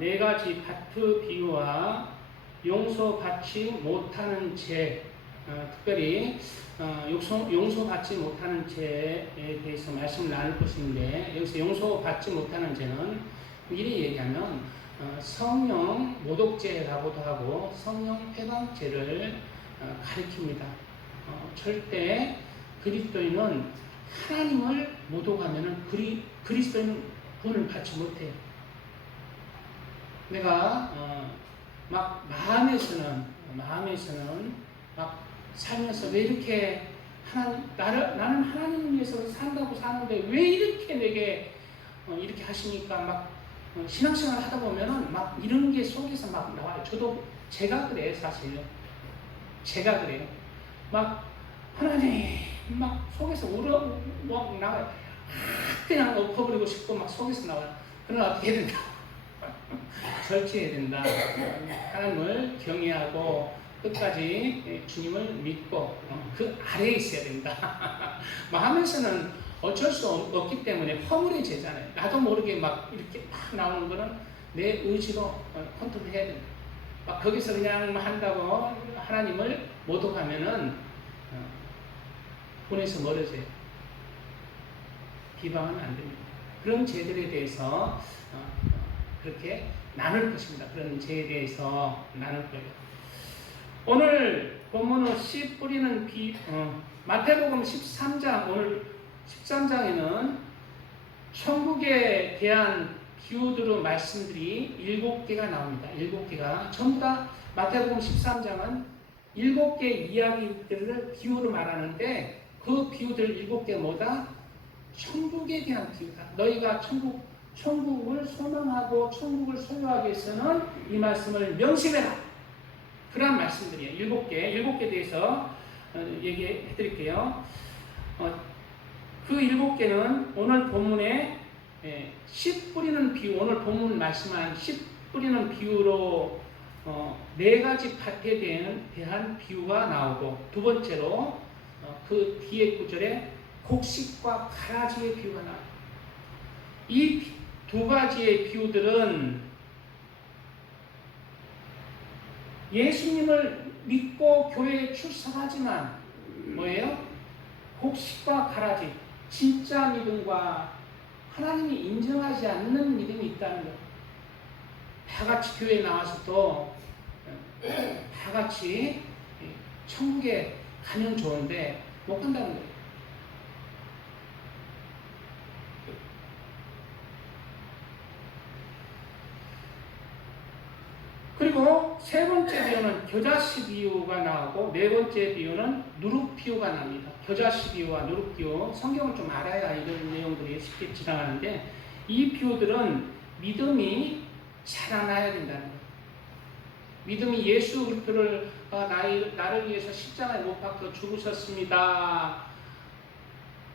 네 가지 파트 비유와 용서받지 못하는 죄, 특별히 용서받지 못하는 죄에 대해서 말씀을 나눌 것인데, 여기서 용서받지 못하는 죄는 미리 얘기하면 성령 모독죄라고도 하고 성령 회방죄를 가리킵니다. 절대 그리스도인은 하나님을 모독하면 그리스도인은 구원을 받지 못해요. 내가 막 마음에서는 막 살면서 왜 이렇게 나는 하나님을 위해서 산다고 사는데 왜 이렇게 내게 이렇게 하시니까 막 신앙생활 하다 보면은 막 이런 게 속에서 막 나와요. 제가 그래요, 사실. 제가 그래요. 막 하나님 막 속에서 막 나와요. 그냥 엎어버리고 싶고 막 속에서 나와요. 그러나 어떻게 해야 된다? 절제해야 된다. 하나님을 경외하고 끝까지 주님을 믿고 그 아래에 있어야 된다. 막 하면서는 어쩔 수 없기 때문에 허물해지잖아요. 나도 모르게 막 이렇게 막 나오는 거는 내 의지로 컨트롤해야 된다. 막 거기서 그냥 한다고 하나님을 모독하면은 본에서 멀어져요. 비방하면 안 됩니다. 그런 죄들에 대해서 그렇게 나눌 것입니다. 그런 죄에 대해서 나눌 거예요. 오늘 본문은 씨 뿌리는 마태복음 13장, 오늘 13장에는 천국에 대한 비유들의 말씀들이 7개가 나옵니다. 7개가. 전부 다 마태복음 13장은 7개 이야기들을 비유로 말하는데 그 비유들 7개 뭐다? 천국에 대한 비유다. 너희가 천국을 소망하고 천국을 소유하기 위해서는 이 말씀을 명심해라. 그런 말씀들이에요. 7개에 대해서 얘기해 드릴게요. 그 7개는 오늘 본문에 씨 뿌리는 비유, 오늘 본문 말씀한 씨 뿌리는 비유로 4가지 밭에 대한 비유가 나오고, 두 번째로 그 뒤에 구절에 곡식과 가라지의 비유가 나와요. 이 두 가지의 비유들은 예수님을 믿고 교회에 출석하지만 뭐예요? 곡식과 가라지, 진짜 믿음과 하나님이 인정하지 않는 믿음이 있다는 것. 다 같이 교회에 나와서도 다 같이 천국에 가면 좋은데 못 간다는 거예요. 그리고 세 번째 비유는 겨자씨 비유가 나오고, 네 번째 비유는 누룩 비유가 납니다. 겨자씨 비유와 누룩 비유, 성경을 좀 알아야 이런 내용들이 쉽게 지나가는데, 이 비유들은 믿음이 자라나야 된다는 거예요. 믿음이 예수 그리스도를 나를 위해서 십자가에 못 박혀 죽으셨습니다.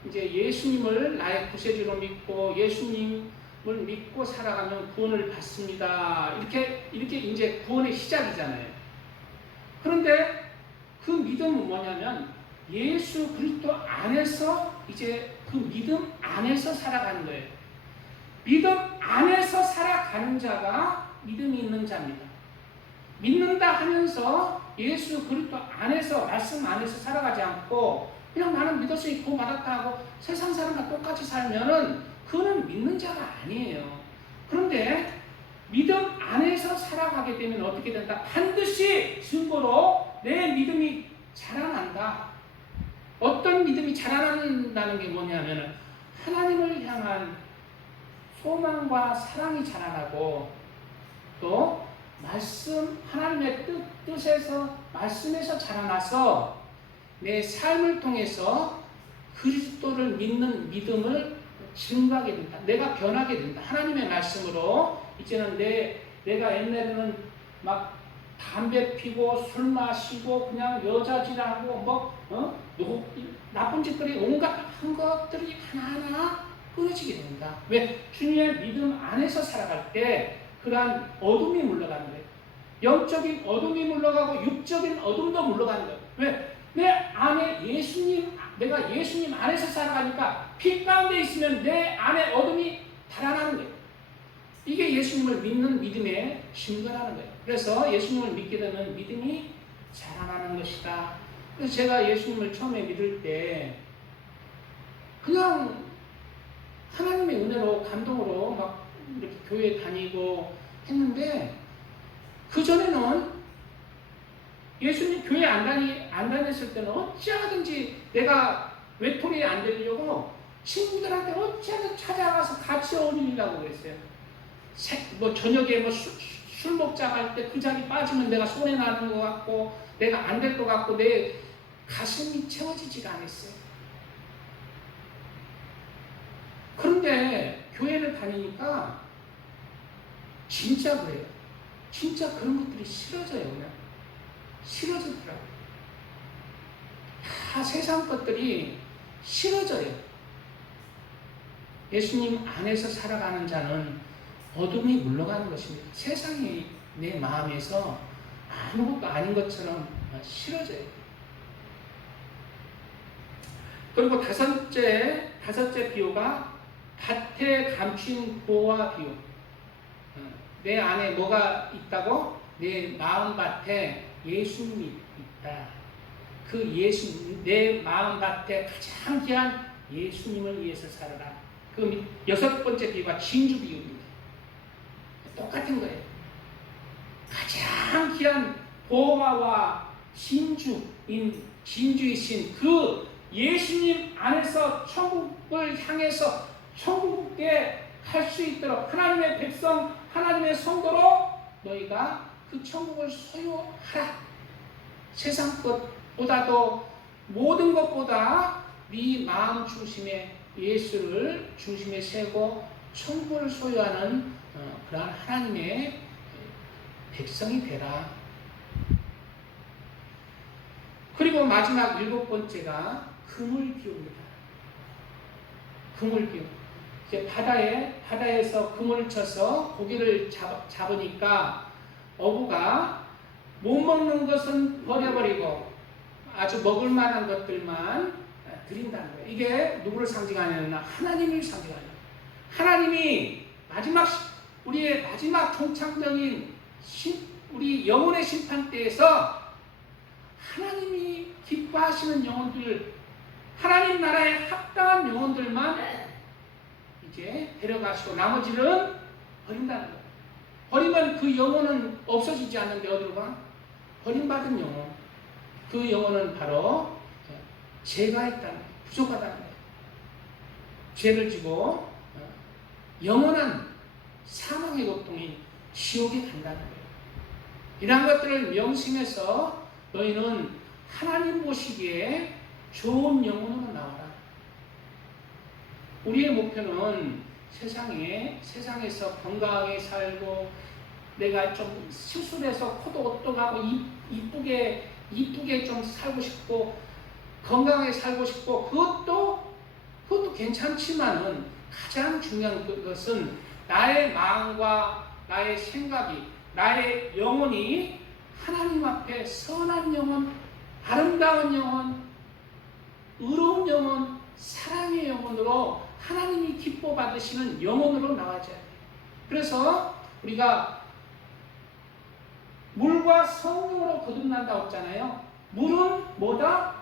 이제 예수님을 나의 구세주로 믿고 예수님을 믿고 살아가면 구원을 받습니다. 이렇게 이제 구원의 시작이잖아요. 그런데 그 믿음은 뭐냐면 예수 그리스도 안에서 이제 그 믿음 안에서 살아가는 거예요. 믿음 안에서 살아가는 자가 믿음이 있는 자입니다. 믿는다 하면서 예수 그리스도 안에서, 말씀 안에서 살아가지 않고 그냥 나는 믿었으니 구원받았다 하고 세상 사람과 똑같이 살면은 그거는 믿는 자가 아니에요. 그런데 믿음 안에서 살아가게 되면 어떻게 된다? 반드시 증거로 내 믿음이 자라난다. 어떤 믿음이 자라난다는 게 뭐냐면은 하나님을 향한 소망과 사랑이 자라나고, 또 말씀, 하나님의 뜻에서, 말씀에서 자라나서 내 삶을 통해서 그리스도를 믿는 믿음을 증가하게 된다. 내가 변하게 된다. 하나님의 말씀으로 이제는 내가 옛날에는 막 담배 피고 술 마시고 그냥 여자질하고 나쁜 짓들이 온갖 한 것들이 하나하나 끊어지게 된다. 왜? 주님의 믿음 안에서 살아갈 때 그러한 어둠이 물러가는 거예요. 영적인 어둠이 물러가고 육적인 어둠도 물러가는 거예요. 왜? 내 안에 내가 예수님 안에서 살아가니까 빛 가운데 있으면 내 안에 어둠이 달아나는 거예요. 이게 예수님을 믿는 믿음의 증거라는 거예요. 그래서 예수님을 믿게 되면 믿음이 자라나는 것이다. 그래서 제가 예수님을 처음에 믿을 때 그냥 하나님의 은혜로 감동으로 막 이렇게 교회 다니고 했는데, 그전에는 예수님 교회 안 다녔을 때는 어찌하든지 내가 외톨이 안 되려고 친구들한테 어찌하든 찾아가서 같이 어울리려고 그랬어요. 뭐 저녁에 뭐 술 먹자 할 때 그 자리 빠지면 내가 손해 나는 것 같고 내가 안 될 것 같고 내 가슴이 채워지지가 않았어요. 그런데 교회를 다니니까 진짜 그래요. 진짜 그런 것들이 싫어져요. 그냥 싫어지더라고요. 다 세상 것들이 싫어져요. 예수님 안에서 살아가는 자는 어둠이 물러가는 것입니다. 세상이 내 마음에서 아무것도 아닌 것처럼 싫어져요. 그리고 다섯째 비유가 밭에 감춘 보화 비유. 내 안에 뭐가 있다고? 내 마음밭에 예수님이 있다. 그 예수님, 내 마음밭에 가장 귀한 예수님을 위해서 살아라. 그 6번째 비유가 진주 비유입니다. 똑같은 거예요. 가장 귀한 보화와 진주이신 그 예수님 안에서 천국을 향해서 천국에 갈 수 있도록 하나님의 백성, 하나님의 성도로 너희가 그 천국을 소유하라. 세상 것보다도 모든 것보다 네 마음 중심에 예수를 중심에 세고 천국을 소유하는 그러한 하나님의 백성이 되라. 그리고 마지막 7번째가 그물 비유입니다. 그물 비유. 이제 바다에서 그물을 쳐서 고기를 잡으니까 어부가 못 먹는 것은 버려버리고 아주 먹을 만한 것들만 드린다는 거예요. 이게 누구를 상징하냐면 하나님을 상징하는 거예요. 하나님이 우리의 마지막 종착적인 우리 영혼의 심판대에서 하나님이 기뻐하시는 영혼들, 하나님 나라에 합당한 영혼들만 이제 데려가시고 나머지는 버린다는 거예요. 버리면 그 영혼은 없어지지 않는데 어디로 가? 버림받은 영혼. 그 영혼은 바로 죄가 있다는 거예요. 부족하다는 거예요. 죄를 지고 영원한 사망의 고통이 지옥에 간다는 거예요. 이러한 것들을 명심해서 너희는 하나님 보시기에 좋은 영혼으로 나와라. 우리의 목표는 세상에서 건강하게 살고 내가 좀 수술해서 코도 오똑하고 이쁘게 좀 살고 싶고 건강하게 살고 싶고 그것도 괜찮지만은 가장 중요한 것은 나의 마음과 나의 생각이 나의 영혼이 하나님 앞에 선한 영혼, 아름다운 영혼, 의로운 영혼, 사랑의 영혼으로 하나님이 기뻐 받으시는 영혼으로 나와야 돼요. 그래서 우리가 물과 성령으로 거듭난다고 했잖아요. 물은 뭐다?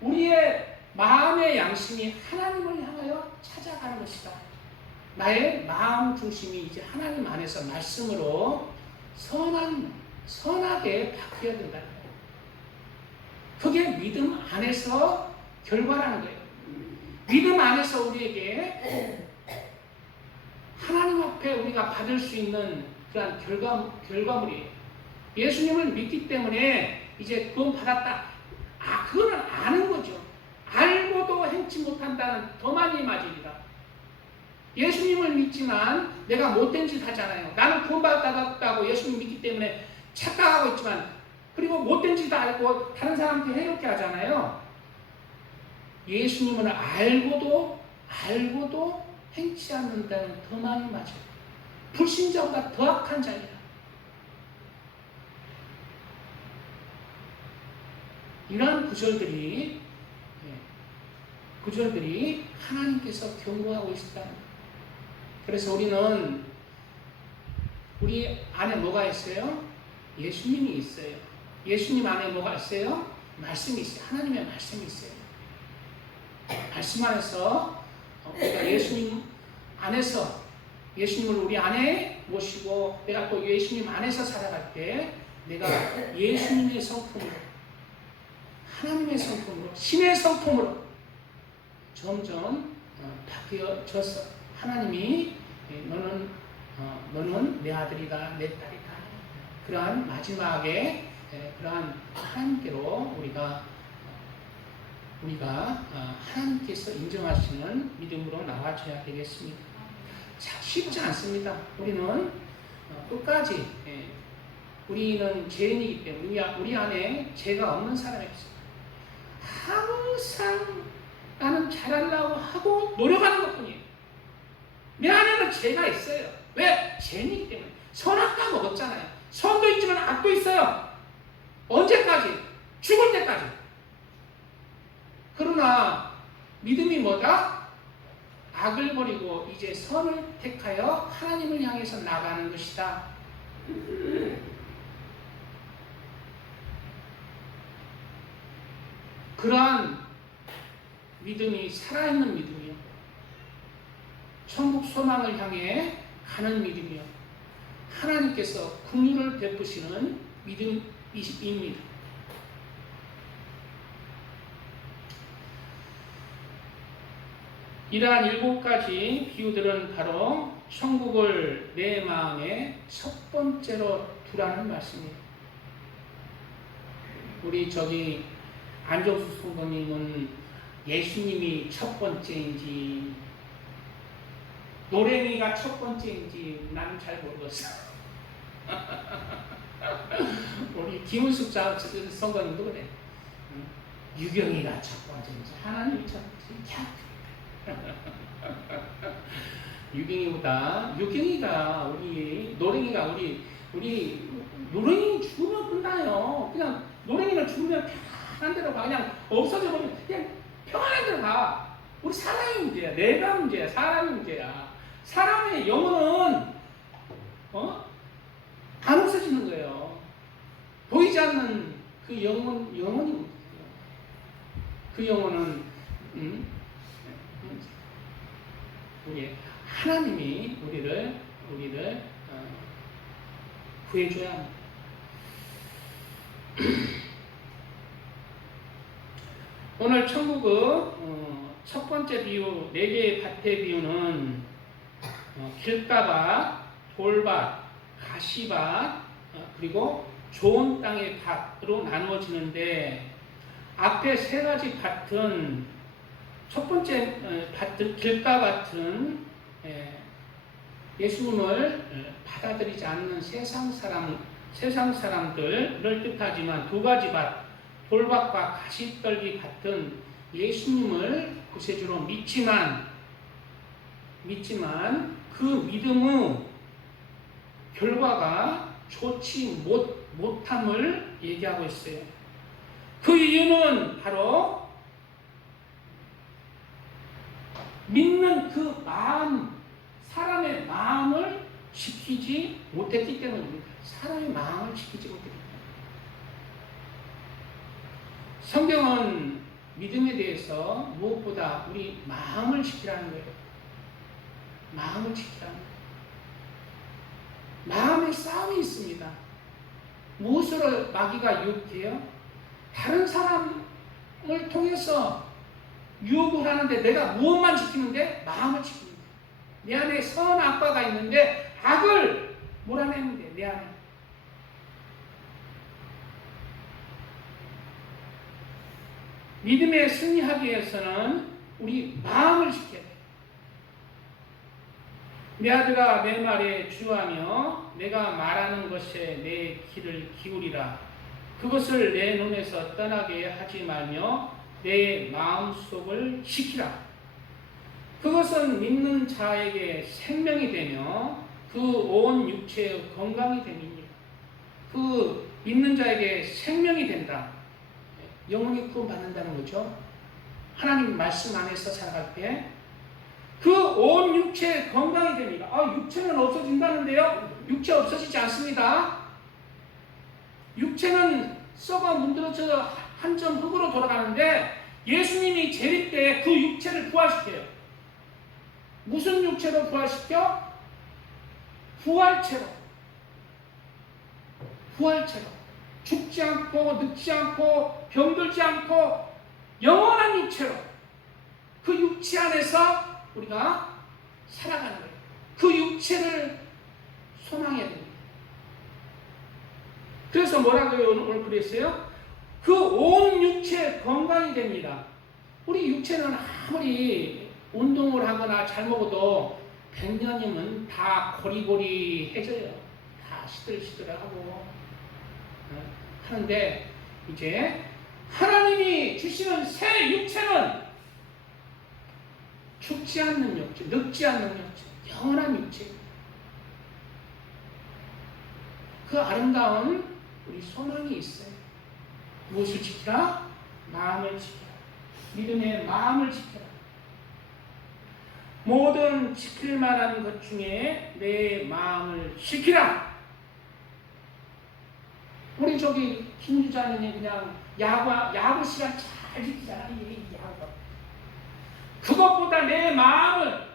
우리의 마음의 양심이 하나님을 향하여 찾아가는 것이다. 나의 마음 중심이 이제 하나님 안에서 말씀으로 선하게 바뀌어야 된다는 거예요. 그게 믿음 안에서 결과라는 거예요. 믿음 안에서 우리에게 하나님 앞에 우리가 받을 수 있는 그런 결과물이에요. 예수님을 믿기 때문에 이제 구원 받았다. 그거는 아는 거죠. 알고도 행치 못한다는 더 많이 맞으리라. 예수님을 믿지만 내가 못된 짓 하잖아요. 나는 구원 받았다고 예수님 믿기 때문에 착각하고 있지만 그리고 못된 짓 알고 다른 사람한테 해롭게 하잖아요. 예수님을 알고도 행치 않는다는 더 많이 맞아요. 불신자보다 더 악한 자이다. 이러한 구절들이 하나님께서 경고하고 있다는 거예요. 그래서 우리는 우리 안에 뭐가 있어요? 예수님이 있어요. 예수님 안에 뭐가 있어요? 말씀이 있어요. 하나님의 말씀이 있어요. 말씀 안에서 우리가 예수님 안에서 예수님을 우리 안에 모시고 내가 또 예수님 안에서 살아갈 때 내가 예수님의 성품으로 하나님의 성품으로 신의 성품으로 점점 바뀌어져서 하나님이 너는 내 아들이다 내 딸이다 그러한 마지막에 그러한 하나님께로 우리가 하나님께서 인정하시는 믿음으로 나와줘야 되겠습니다. 자, 쉽지 않습니다. 우리는 끝까지 우리는 죄인이기 때문에 우리 안에 죄가 없는 사람이 없습니다. 항상 나는 잘하려고 하고 노력하는 것뿐이에요. 내 안에는 죄가 있어요. 왜? 죄인이기 때문에. 선악과 먹었잖아요. 선도 있지만 악도 있어요. 언제까지? 죽을 때까지. 그러나 믿음이 뭐다? 악을 버리고 이제 선을 택하여 하나님을 향해서 나가는 것이다. 그러한 믿음이 살아있는 믿음이요. 천국 소망을 향해 가는 믿음이요. 하나님께서 긍휼을 베푸시는 믿음입니다. 이러한 7가지 비유들은 바로 천국을 내 마음에 첫 번째로 두라는 말씀입니다. 우리 안정수 성도님은 예수님이 첫 번째인지 노랭이가 첫 번째인지 나는 잘 모르겠어. 우리 김은숙 성도님도 그래. 유경이가 첫 번째인지 하나님이 첫 번째인지 유경이가 우리 노랭이가 우리 노랭이 죽으면 끝나요. 그냥 노랭이는 죽으면 편안한 데로 가. 그냥 없어져 버리면 그냥 평안한 데로 가. 우리 사람이 문제야. 내가 문제야. 사람이 문제야. 사람의 영혼은 안 없어지는 거예요. 보이지 않는 그 영혼이 문제예요. 그 영혼은 우리 하나님이 우리를 구해줘야 합니다. 오늘 천국의 첫 번째 비유, 4개의 밭의 비유는 길가밭, 돌밭, 가시밭, 그리고 좋은 땅의 밭으로 나누어지는데 앞에 3가지 밭은 첫 번째 밭은 길가밭은 예수님을 받아들이지 않는 세상 사람들을 뜻하지만 2가지 밭, 돌밭과 가시떨기 밭은 예수님을 구세주로 믿지만 그 믿음의 결과가 좋지 못함을 얘기하고 있어요. 그 이유는 바로 믿는 그 마음, 사람의 마음을 지키지 못했기 때문입니다. 사람의 마음을 지키지 못했기 때문입니다. 성경은 믿음에 대해서 무엇보다 우리 마음을 지키라는 거예요. 마음을 지키라는 거예요. 마음에 싸움이 있습니다. 무엇으로 마귀가 유혹해요? 다른 사람을 통해서 유혹을 하는데 내가 무엇만 지키는데? 마음을 지킵니다. 내 안에 선악과가 있는데 악을 몰아내는데 내 안에. 믿음에 승리하기 위해서는 우리 마음을 지켜야 돼요. 내 아들아 내 말에 주하며 내가 말하는 것에 내 귀를 기울이라. 그것을 내 눈에서 떠나게 하지 말며 내 마음속을 지키라. 그것은 믿는 자에게 생명이 되며 그 온 육체의 건강이 됨입니다. 그 믿는 자에게 생명이 된다. 영혼이 구원받는다는 거죠. 하나님 말씀 안에서 살아갈 때 그 온 육체의 건강이 됩니다. 육체는 없어진다는데요. 육체 없어지지 않습니다. 육체는 썩어 문드러져 한 점 흙으로 돌아가는데 예수님이 재림 때 그 육체를 부활시켜요. 무슨 육체로 부활시켜? 부활체로. 부활체로. 죽지 않고 늙지 않고 병들지 않고 영원한 육체로 그 육체 안에서 우리가 살아가는 거예요. 그 육체를 소망해야 됩니다. 그래서 뭐라고요? 오늘 그랬어요? 그 온 육체 건강이 됩니다. 우리 육체는 아무리 운동을 하거나 잘 먹어도 100년이면 다 고리고리해져요. 다 시들시들하고 하는데 이제 하나님이 주시는 새 육체는 죽지 않는 육체, 늙지 않는 육체, 영원한 육체. 그 아름다운 우리 소망이 있어요. 무엇을 지키라? 마음을 지키라. 믿음의 마음을 지키라. 모든 지킬 만한 것 중에 내 마음을 지키라. 우리 저기 김주자님이 그냥 야구 시간 잘 지키잖아. 야구. 그것보다 내 마음을,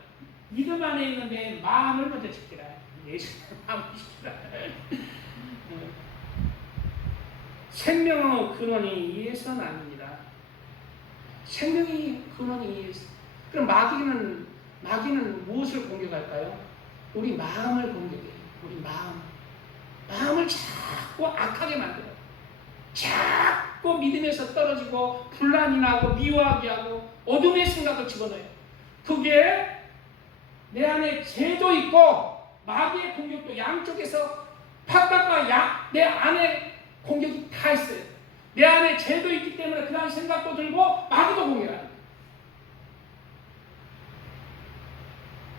믿음 안에 있는 내 마음을 먼저 지키라. 예수의 마음을 지키라. 생명의 근원이 이에서 납니다. 생명의 근원이 이에서. 그럼 마귀는 무엇을 공격할까요? 우리 마음을 공격해요. 우리 마음을 자꾸 악하게 만들어요. 자꾸 믿음에서 떨어지고 분란이 나고 미워하게 하고 어둠의 생각을 집어넣어요. 그게 내 안에 죄도 있고 마귀의 공격도 양쪽에서 바깥과 내 안에 공격이 다 있어요. 내 안에 죄도 있기 때문에 그런 생각도 들고 마귀도 공격합니다.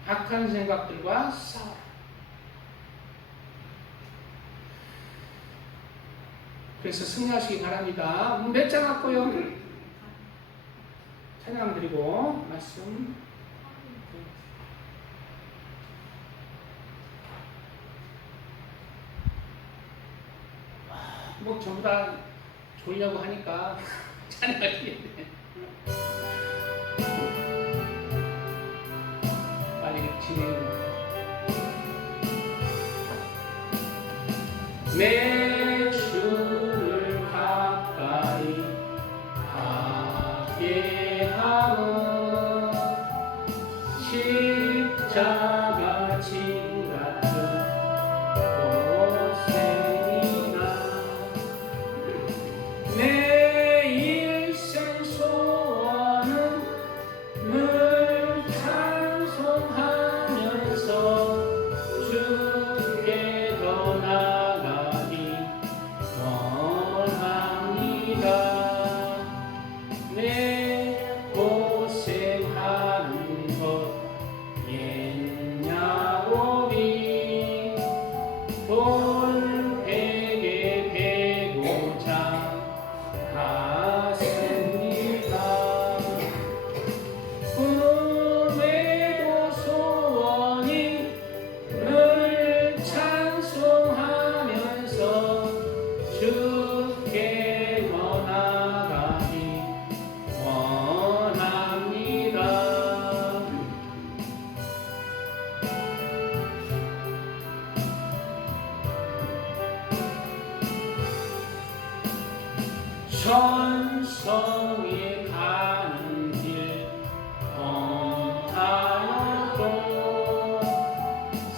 악한 생각들과 싸워. 그래서 승리하시기 바랍니다. 몇 장 갖고요? 찬양 드리고 말씀. 뭐 전부 다 졸려고 하니까 찬양을 드리겠네. 빨리 진행. 내 주를 가까이 하게 하는 십자가 진 같은 내 일생 소원은 늘 찬송하면서 주께 더 나아가기 원합니다. 내 고생하는 것 옛냐고비 돈 베개 베고자 갔습니다. 꿈에도 소원이 늘 찬송하면서 주께 더 나아가기 원합니다. 천성에 가는 길 험하여도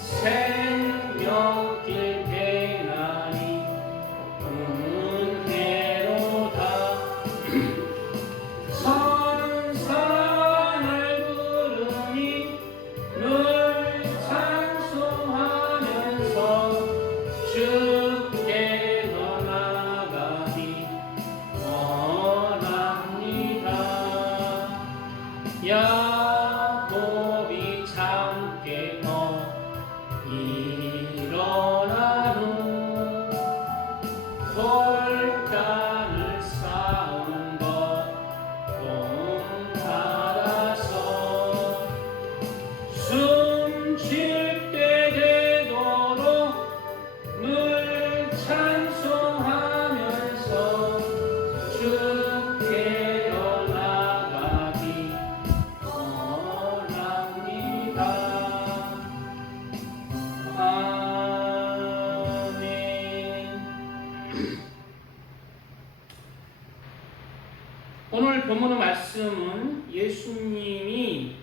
생명길 대나니 은혜로다. 선산을 부르니 늘 찬송하면서 주께 더 나아가기 원합니다. 찬송하면서 주께 나가기 원합니다. 아멘. 오늘 본문의 말씀은 예수님이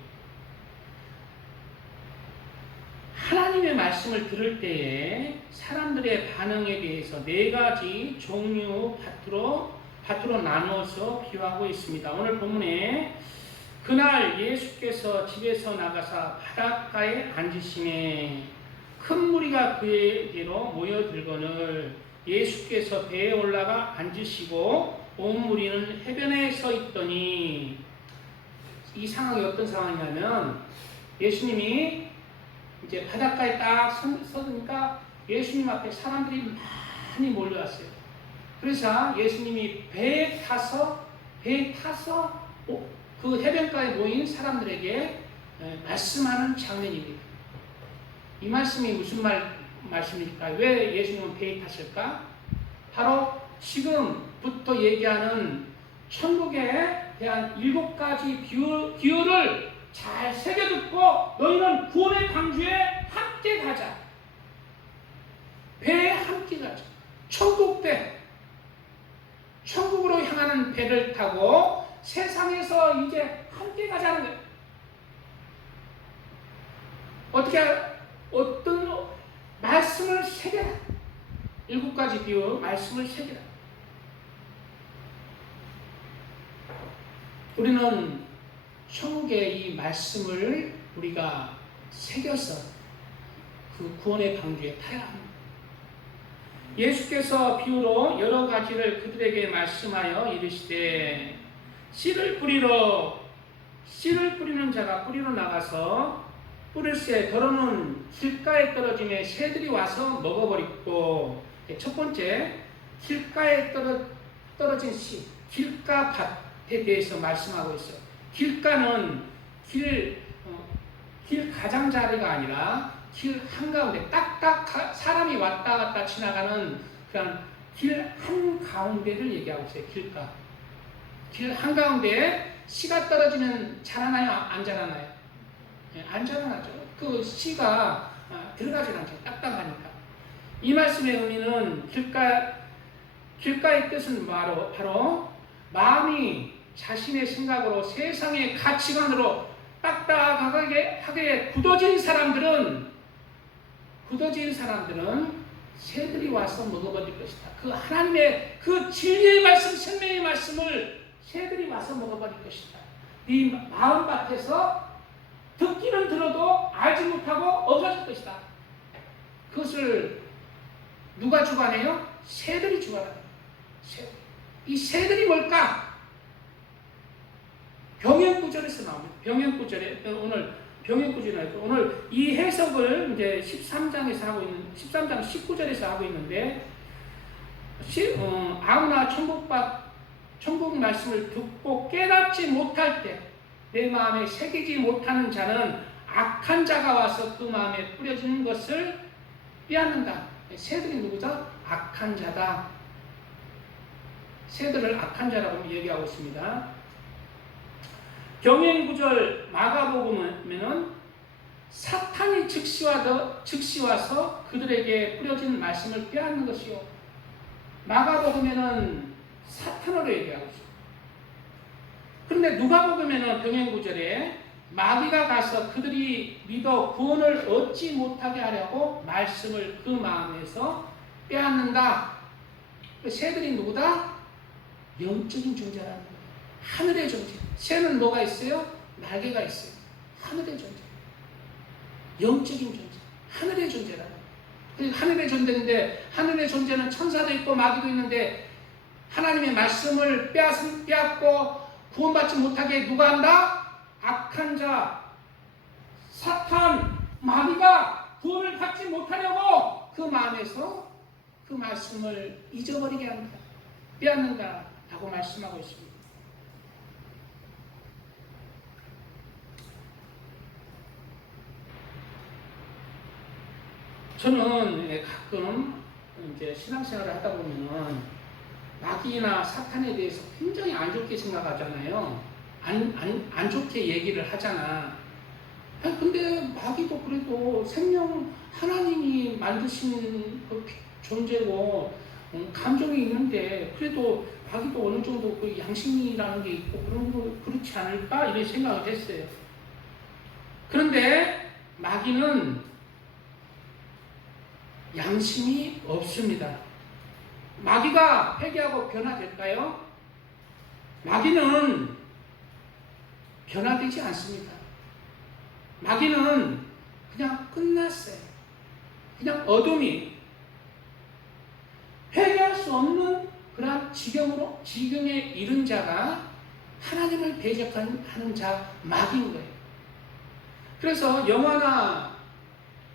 하나님의 말씀을 들을 때에 사람들의 반응에 대해서 네 가지 종류 파트로 나누어서 비유하고 있습니다. 오늘 본문에 그날 예수께서 집에서 나가사 바닷가에 앉으시매 큰 무리가 그에게로 모여들거늘 예수께서 배에 올라가 앉으시고 온 무리는 해변에 서 있더니, 이 상황이 어떤 상황이냐면 예수님이 이제 바닷가에 딱 서니까 예수님 앞에 사람들이 많이 몰려왔어요. 그래서 예수님이 배에 타서 그 해변가에 모인 사람들에게 말씀하는 장면입니다. 이 말씀이 무슨 말씀일까? 왜 예수님은 배에 탔을까? 바로 지금부터 얘기하는 천국에 대한 7가지 비유를 잘 새겨듣고 너희는 구원의 방주에 함께 가자. 배에 함께 가자. 천국 배. 천국으로 향하는 배를 타고 세상에서 이제 함께 가자는 거예요. 어떤 말씀을 새겨라. 7가지 비유 말씀을 새겨라. 우리는 천국의 이 말씀을 우리가 새겨서 그 구원의 방주에 타야 합니다. 예수께서 비유로 여러 가지를 그들에게 말씀하여 이르시되 씨를 뿌리는 자가 뿌리러 나가서 뿌릴새 더러는 길가에 떨어짐에 새들이 와서 먹어버리고, 첫 번째 길가에 떨어진 씨, 길가밭에 대해서 말씀하고 있어요. 길가는 길 가장자리가 아니라 길 한가운데 딱딱 사람이 왔다 갔다 지나가는 그런 길 한가운데를 얘기하고 있어요. 길가. 길 한가운데에 씨가 떨어지면 자라나요? 안 자라나요? 안 자라나죠. 그 씨가 들어가지 않죠. 딱딱하니까. 이 말씀의 의미는 길가의 뜻은 바로 마음이 자신의 생각으로 세상의 가치관으로 딱딱하게 굳어진 사람들은 새들이 와서 먹어버릴 것이다. 그 하나님의 그 진리의 말씀, 생명의 말씀을 새들이 와서 먹어버릴 것이다. 이 마음밭에서 듣기는 들어도 알지 못하고 없어질 것이다. 그것을 누가 주관해요? 새들이 주관해요. 이 새들이 뭘까? 병행구절에서 나옵니다. 병행구절에 오늘 이 해석을 이제 13장 19절에서 하고 있는데, 아무나 천국 말씀을 듣고 깨닫지 못할 때 내 마음에 새기지 못하는 자는 악한 자가 와서 그 마음에 뿌려지는 것을 빼앗는다. 새들이 누구다? 악한 자다. 새들을 악한 자라고 얘기하고 있습니다. 병행구절 마가복음에는 사탄이 즉시 와서 그들에게 뿌려진 말씀을 빼앗는 것이요. 마가복음에는 사탄으로 얘기하고 있습니다. 그런데 누가복음에는 병행구절에 마귀가 가서 그들이 믿어 구원을 얻지 못하게 하려고 말씀을 그 마음에서 빼앗는다. 새들이 누구다? 영적인 존재라는 거예요. 하늘의 존재. 새는 뭐가 있어요? 날개가 있어요. 하늘의 존재. 영적인 존재. 하늘의 존재라는 거예요. 하늘의 존재인데, 하늘의 존재는 천사도 있고 마귀도 있는데, 하나님의 말씀을 빼앗고 구원받지 못하게 누가 한다? 악한 자, 사탄, 마귀가 구원을 받지 못하려고 그 마음에서 그 말씀을 잊어버리게 합니다. 빼앗는다 라고 말씀하고 있습니다. 저는 가끔 이제 신앙생활을 하다 보면은 마귀나 사탄에 대해서 굉장히 안 좋게 생각하잖아요. 안 좋게 얘기를 하잖아. 아니, 근데 마귀도 그래도 생명 하나님이 만드신 그 존재고 감정이 있는데 그래도 마귀도 어느 정도 그 양심이라는 게 있고 그런 거 그렇지 않을까 이런 생각을 했어요. 그런데 마귀는 양심이 없습니다. 마귀가 회개하고 변화될까요? 마귀는 변화되지 않습니다. 마귀는 그냥 끝났어요. 그냥 어둠이 회개할 수 없는 그런 지경에 이른 자가 하나님을 배척하는 자 마귀인 거예요. 그래서 영화나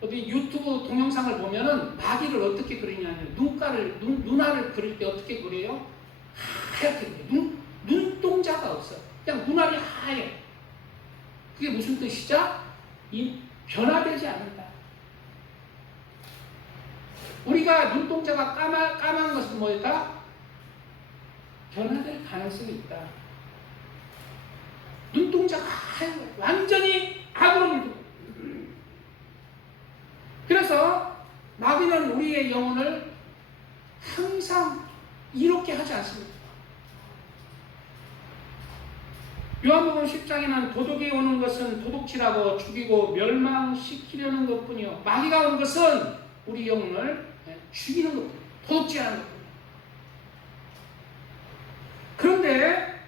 어디 유튜브 동영상을 보면은 마귀를 어떻게 그리냐면 눈알을 그릴 때 어떻게 그려요? 하얗게 그려요. 눈동자가 없어. 그냥 눈알이 하얘. 그게 무슨 뜻이죠? 변화되지 않는다. 우리가 눈동자가 까만 것은 뭐였다? 변화될 가능성이 있다. 눈동자가 하얘. 완전히 악으로 물들고. 그래서 마귀는 우리의 영혼을 항상 이롭게 하지 않습니다. 요한복음 10장에는 도둑이 오는 것은 도둑질하고 죽이고 멸망시키려는 것뿐이요. 마귀가 온 것은 우리 영혼을 죽이는 것뿐이요. 도둑질하는 것뿐이요. 그런데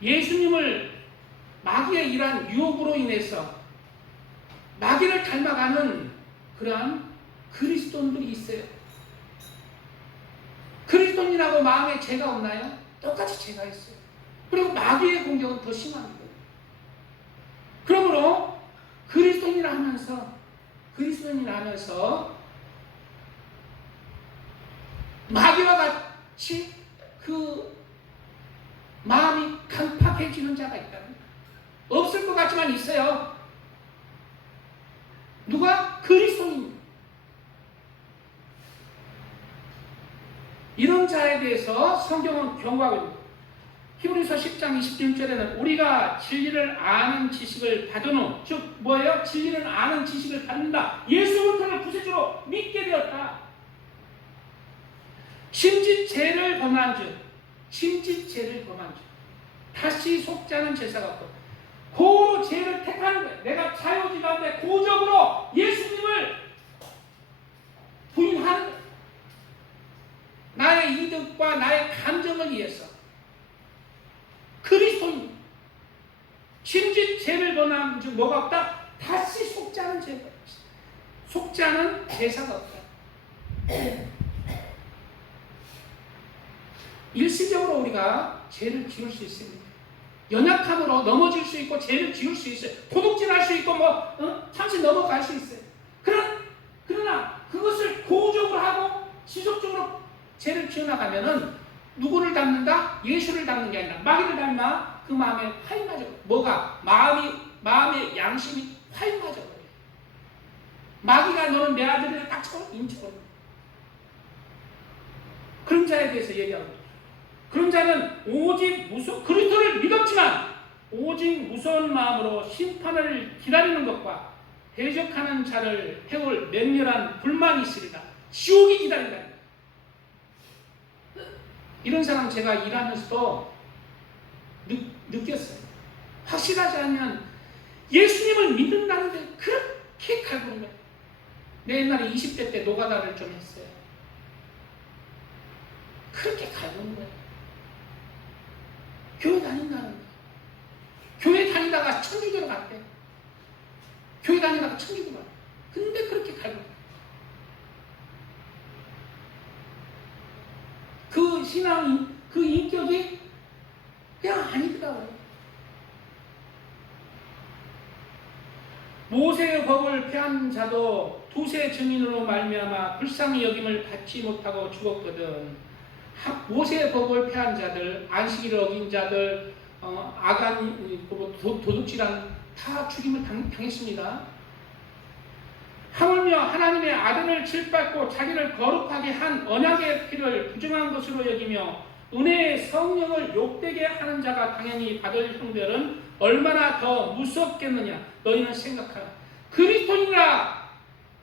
예수님을 마귀의 일한 유혹으로 인해서 마귀를 닮아가는 그러한 그리스도인들이 있어요. 그리스도인이라고 마음에 죄가 없나요? 똑같이 죄가 있어요. 그리고 마귀의 공격은 더 심합니다. 그러므로 그리스도인이라 하면서 마귀와 같이 그 마음이 강팍해지는 자가 있다는 거예요. 없을 것 같지만 있어요. 누가? 그리스도인입니다. 이런 자에 대해서 성경은 경고하고 있습니다. 히브리서 10장 26절에는 우리가 진리를 아는 지식을 받은 후, 즉 뭐예요? 진리를 아는 지식을 받는다. 예수부터를 구세주로 믿게 되었다. 심짓 죄를 범한 즉 다시 속지 않은 제사가 없고 고로 죄를 택하는 거예요. 내가 자유지 가운데 고적으로 예수님을 부인하는 거예요. 나의 이득과 나의 감정을 위해서. 그리스도인 심짓 죄를 범한 즉 뭐가 없다? 다시 속지 않은 죄가 없다. 속지 않은 제사가 없다. 일시적으로 우리가 죄를 지을 수 있습니다. 연약함으로 넘어질 수 있고 죄를 지을 수 있어요. 도둑질할 수 있고 잠시 넘어갈 수 있어요. 그러나 그것을 고적으로 하고 지속적으로 죄를 지어나가면은 누구를 닮는다? 예수를 닮는 게 아니라 마귀를 닮아 그 마음에 화이 맞아. 뭐가? 마음의 양심이 화이 맞아. 마귀가 너는 내 아들이라 딱 쳐서 인쳐버려. 그런 자에 대해서 얘기하고 있어요. 그런 자는 오직 그리스도를 믿었지만 오직 무서운 마음으로 심판을 기다리는 것과 대적하는 자를 해올 맹렬한 불만이 있으리라. 지옥이 기다린다. 이런 사람 제가 일하면서도 느꼈어요. 확실하지 않으면 예수님을 믿는다는데 그렇게 갈구는 거예요. 내 옛날에 20대 때 노가다를 좀 했어요. 그렇게 갈구는 거예요. 교회 다닌다는 거예요. 교회 다니다가 천주교로 갔대. 교회 다니다가 천주교로 갔대. 근데 그렇게 갈구는 거예요. 그 신앙, 그 인격이 그냥 아니더라고요. 모세의 법을 폐한 자도 두세 증인으로 말미암아 불쌍히 여김을 받지 못하고 죽었거든. 모세의 법을 폐한 자들, 안식일을 어긴 자들, 도둑질한 다 죽임을 당했습니다. 하물며 하나님의 아들을 질밟고 자기를 거룩하게 한 언약의 피를 부정한 것으로 여기며 은혜의 성령을 욕되게 하는 자가 당연히 받을 형벌은 얼마나 더 무섭겠느냐. 너희는 생각하라. 그리스도인이라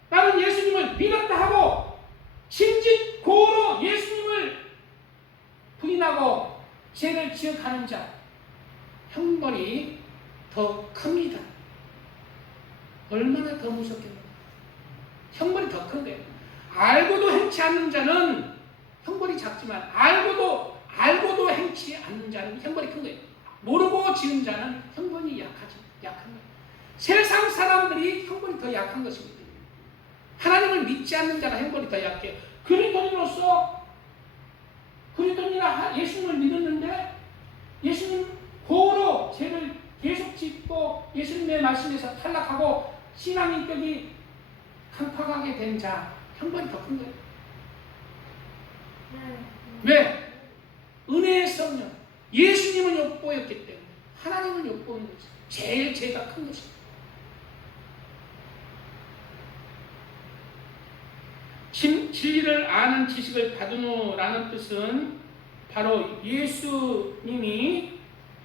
나는 예수님을 믿었다 하고 진직 고로 예수님을 부인하고 죄를 지역하는 자 형벌이 더 큽니다. 얼마나 더 무섭겠느냐. 형벌이 더 큰데 알고도 행치 않는 자는 형벌이 작지만 알고도 행치 않는 자는 형벌이 큰 거예요. 모르고 지은 자는 형벌이 약한 거예요. 세상 사람들이 형벌이 더 약한 것입니다. 하나님을 믿지 않는 자가 형벌이 더 약해요. 그리스도인으로서 그리스도인이라 예수님을 믿었는데 예수님 고로 죄를 계속 짓고 예수님의 말씀에서 탈락하고 신앙 인격이 강팍하게 된 자 형벌이 더 큰 거예요. 왜? 은혜의 성령 예수님은 욕보였기 때문에 하나님은 욕보인 거죠. 제일 죄가 큰 것입니다. 진리를 아는 지식을 받으노라는 뜻은 바로 예수님이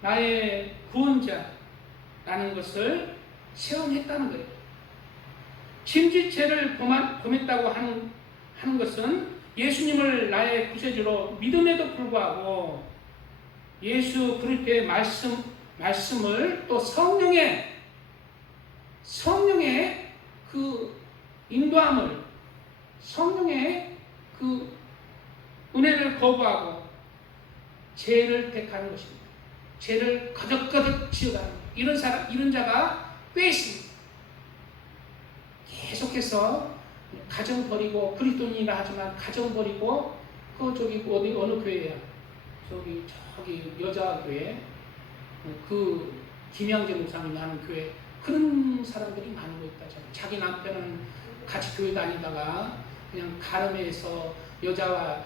나의 구원자라는 것을 체험했다는 거예요. 진지죄를 범했다고 하는 것은 예수님을 나의 구세주로 믿음에도 불구하고 예수 그리스도의 말씀을 또 성령의 그 인도함을 성령의 그 은혜를 거부하고 죄를 택하는 것입니다. 죄를 거듭거듭 지어가는 이런 자가 꽤 있습니다. 계속해서 가정 버리고 그리스도인이라 하지만 가정 버리고 저기 어느 교회야? 저기 여자 교회 그 김양재 목사님이 하는 교회 그런 사람들이 많은 거 있다잖아요. 자기 남편은 같이 교회 다니다가 그냥 가름해서 여자와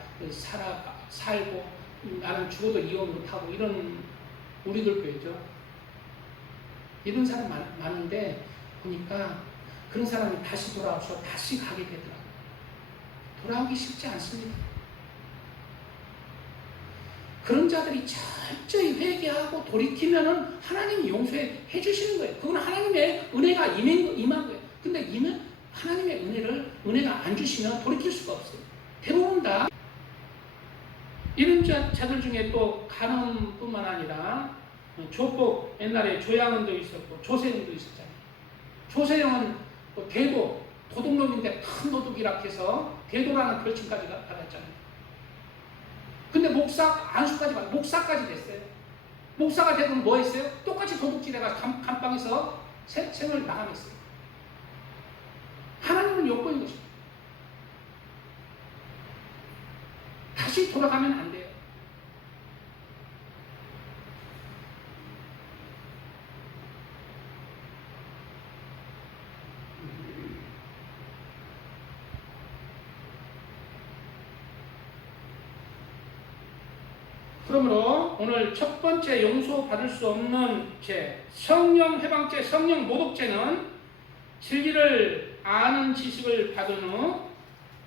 살고 나는 죽어도 이혼 못하고 이런 우리들 교회죠. 이런 사람 많은데 보니까 그런 사람이 다시 돌아와서 다시 가게 되더라고요. 돌아오기 쉽지 않습니다. 그런 자들이 철저히 회개하고 돌이키면은 하나님이 용서해 주시는 거예요. 그건 하나님의 은혜가 임한 거예요. 근데 하나님의 은혜가 안 주시면 돌이킬 수가 없어요. 대부분 다 이런 자들 중에 또 간음뿐만 아니라 조폭 옛날에 조양은도 있었고 조세영도 있었잖아요. 조세영은 대도 도둑놈인데 큰 도둑이라 해서 대도라는 별칭까지 받았잖아요. 근데 목사까지 됐어요. 목사가 되고 뭐 했어요? 똑같이 도둑질해가 감방에서 생을 마감했어요. 하나님은 욕보인 것입니다. 다시 돌아가면 안 돼요. 그러므로 오늘 첫 번째 용서받을 수 없는 죄, 성령 해방죄, 성령 모독죄는 진리를 아는 지식을 받은 후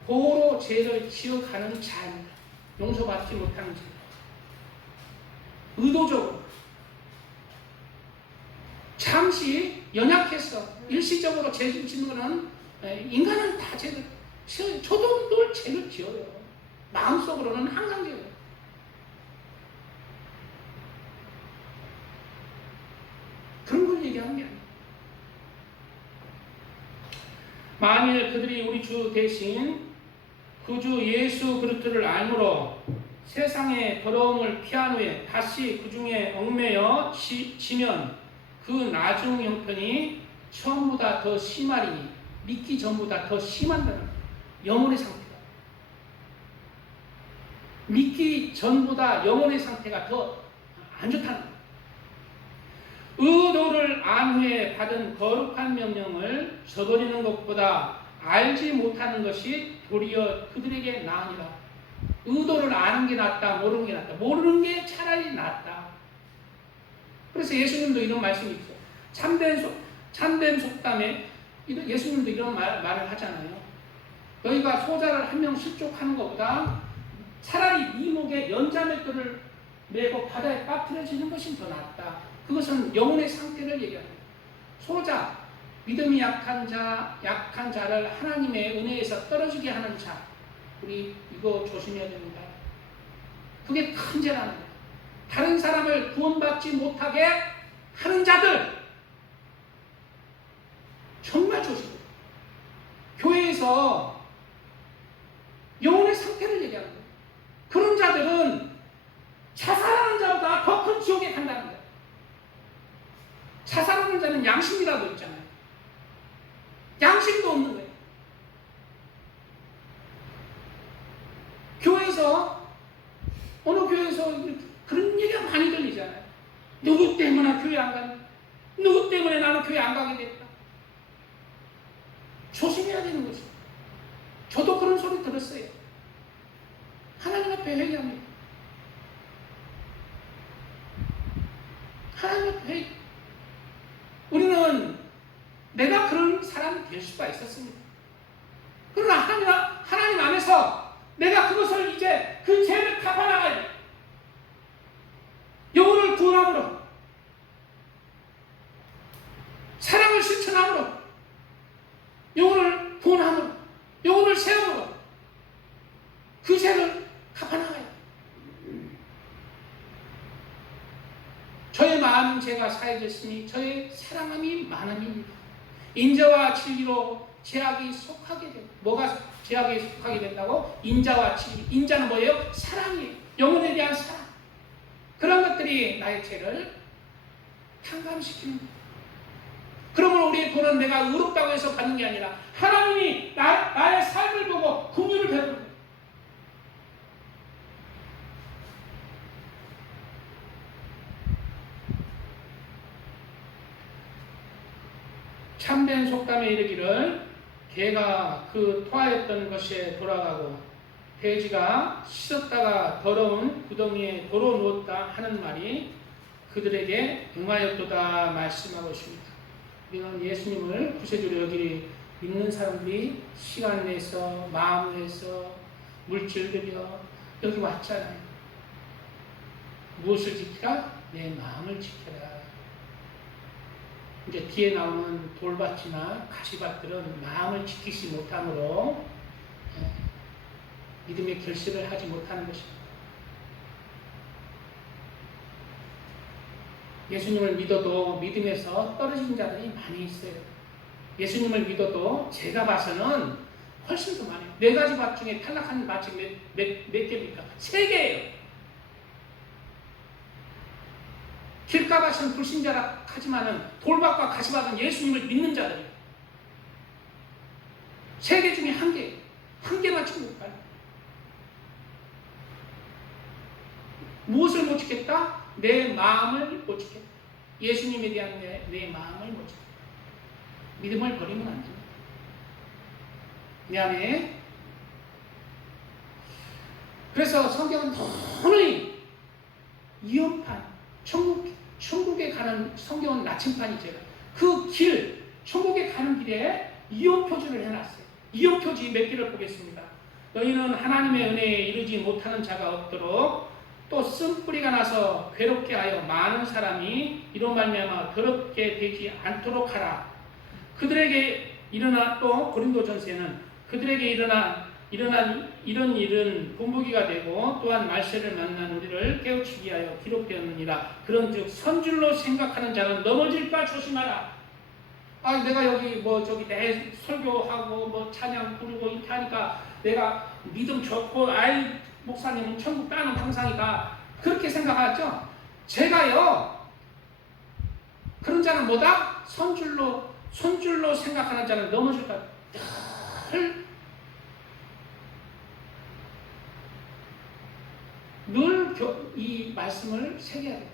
고로 죄를 지어가는 자입니다. 용서받지 못하는 죄. 의도적으로 잠시 연약해서 일시적으로 죄를 짓는 것은 인간은 다 죄를 저도 늘 죄를 지어요. 마음속으로는 항상 지어요. 그런 걸 얘기하는 게 아니에요. 만일 그들이 우리 주 대신 그 주 예수 그리스도를 알므로 세상의 더러움을 피한 후에 다시 그 중에 얽매여 지면 그 나중 형편이 처음보다 더 심하리니 믿기 전보다 더 심한다는 영혼의 상태가 믿기 전보다 영혼의 상태가 더 안 좋다는 거예요. 의도를 안 후에 받은 거룩한 명령을 저버리는 것보다 알지 못하는 것이 도리어 그들에게 나으니라. 의도를 아는 게 낫다, 모르는 게 낫다. 모르는 게 차라리 낫다. 그래서 예수님도 이런 말씀이 있어요. 참된 속담에 예수님도 이런 말을 하잖아요. 너희가 소자를 한 명 실족하는 것보다 차라리 네 목에 연자맷돌을 메고 바다에 빠뜨려지는 것이 더 낫다. 그것은 영혼의 상태를 얘기합니다. 소자, 믿음이 약한 자를 하나님의 은혜에서 떨어지게 하는 자. 우리 이거 조심해야 됩니다. 그게 큰 죄라는 거예요. 다른 사람을 구원받지 못하게 하는 자들. 정말 조심해요. 교회에서 영혼의 상태를 얘기하는 거예요. 그런 자들은 자살하는 자보다 더 큰 지옥에 간다는 거예요. 자살하는 자는 양심이라도 있잖아요. 양심도 없는 거예요. 교회에서, 어느 교회에서 그런 얘기가 많이 들리잖아요. 누구 때문에 교회 안 가냐? 누구 때문에 나는 교회 안 가게 됐다. 조심해야 되는 것이죠. 저도 그런 소리 들었어요. 하나님 앞에 회개합니다. 하나님 앞에 회개. 우리는 내가 그런 사람이 될 수가 있었습니다. 그러나 하나님 안에서 내가 그것을 이제 그 죄를 갚아나가야 돼. 영혼을 구원함으로, 사랑을 실천함으로, 영혼을 구원함으로, 영혼을 세움으로 그 죄를 갚아나가야 돼. 저의 마음은 제가 사해졌으니 저의 사랑함이 많음입니다. 인자와 진리로 죄악이 속하게 됩니다. 뭐가 죄악에 속하게 된다고? 인자와 진리. 인자는 뭐예요? 사랑이에요. 영혼에 대한 사랑. 그런 것들이 나의 죄를 탕감시키는 거예요. 그러면 우리의 구원은 내가 의롭다고 해서 받는 게 아니라 하나님이 나의 삶을 보고 긍휼을 베푸는 거예요. 참된 속담에 이르기를 개가 그 토하였던 것에 돌아가고 돼지가 씻었다가 더러운 구덩이에 도로 누웠다 하는 말이 그들에게 응하였도다 말씀하고 있습니다. 우리는 예수님을 구세주로 여기 믿는 사람들이 시간 내서 마음 내서 물질 들여 여기 왔잖아요. 무엇을 지키라? 내 마음을 지켜라. 이제 뒤에 나오는 돌밭이나 가시밭들은 마음을 지키지 못함으로 믿음의 결실을 하지 못하는 것입니다. 예수님을 믿어도 믿음에서 떨어진 자들이 많이 있어요. 예수님을 믿어도 제가 봐서는 훨씬 더 많아요. 4가지 밭 중에 탈락한 밭이 몇 개입니까? 3개예요. 길가밭은 불신자라 하지만은 돌밭과 가시밭은 예수님을 믿는 자들이에요. 3개 중에 1개. 1개만 지키고 가요. 무엇을 못 지켰다? 내 마음을 못 지켰다. 예수님에 대한 내 마음을 못 지켰다. 믿음을 버리면 안 됩니다. 내 안에. 그래서 성경은 너무 위험한 천국에 가는 성경은 나침판이죠. 그 길, 천국에 가는 길에 이용표지를 해놨어요. 이용표지 몇 개를 보겠습니다. 너희는 하나님의 은혜에 이르지 못하는 자가 없도록 또 쓴뿌리가 나서 괴롭게 하여 많은 사람이 이로 말미암아 더럽게 되지 않도록 하라. 그들에게 일어나 또 고린도전서에는 그들에게 일어난 이런 일은 본보기가 되고 또한 말세를 만난 우리를 깨우치기 위하여 기록되었느니라. 그런즉 선줄로 생각하는 자는 넘어질까 조심하라. 아, 내가 여기 내 설교하고 찬양 부르고 이렇게 하니까 내가 믿음 좋고 목사님은 천국 따는 방상이다. 그렇게 생각하죠? 제가요, 그런 자는 뭐다? 손줄로 생각하는 자는 넘어질까. 늘 이 말씀을 새겨야 돼요.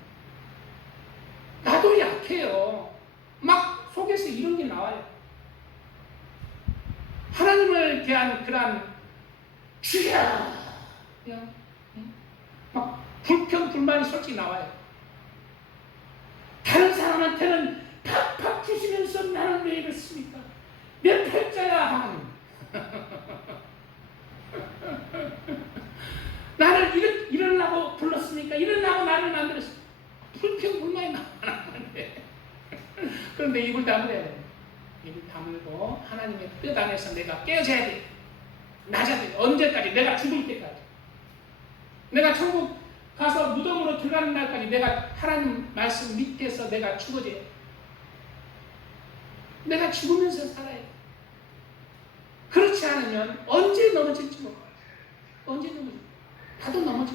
나도 약해요. 막 속에서 이런 게 나와요. 하나님을 대한 그런 주야 그냥 막 불평불만이 솔직히 나와요. 다른 사람한테는 팍팍 주시면서 나는 왜 이렇습니까? 몇 팔자야 하나님. 나를 일어나고 불렀으니까 일어나고 나를 만들었어. 불평불만이 나는데 그런데 입을 다물어야 돼. 입을 다물고 하나님의 뜻 안에서 내가 깨어져야 돼. 낮아야 돼. 언제까지? 내가 죽을 때까지. 내가 천국 가서 무덤으로 들어가는 날까지 내가 하나님 말씀 밑에서 내가 죽어져야 돼. 내가 죽으면서 살아야 돼. 그렇지 않으면 언제 넘어질지 몰라. 언제 넘어질지. 나도 넘어져.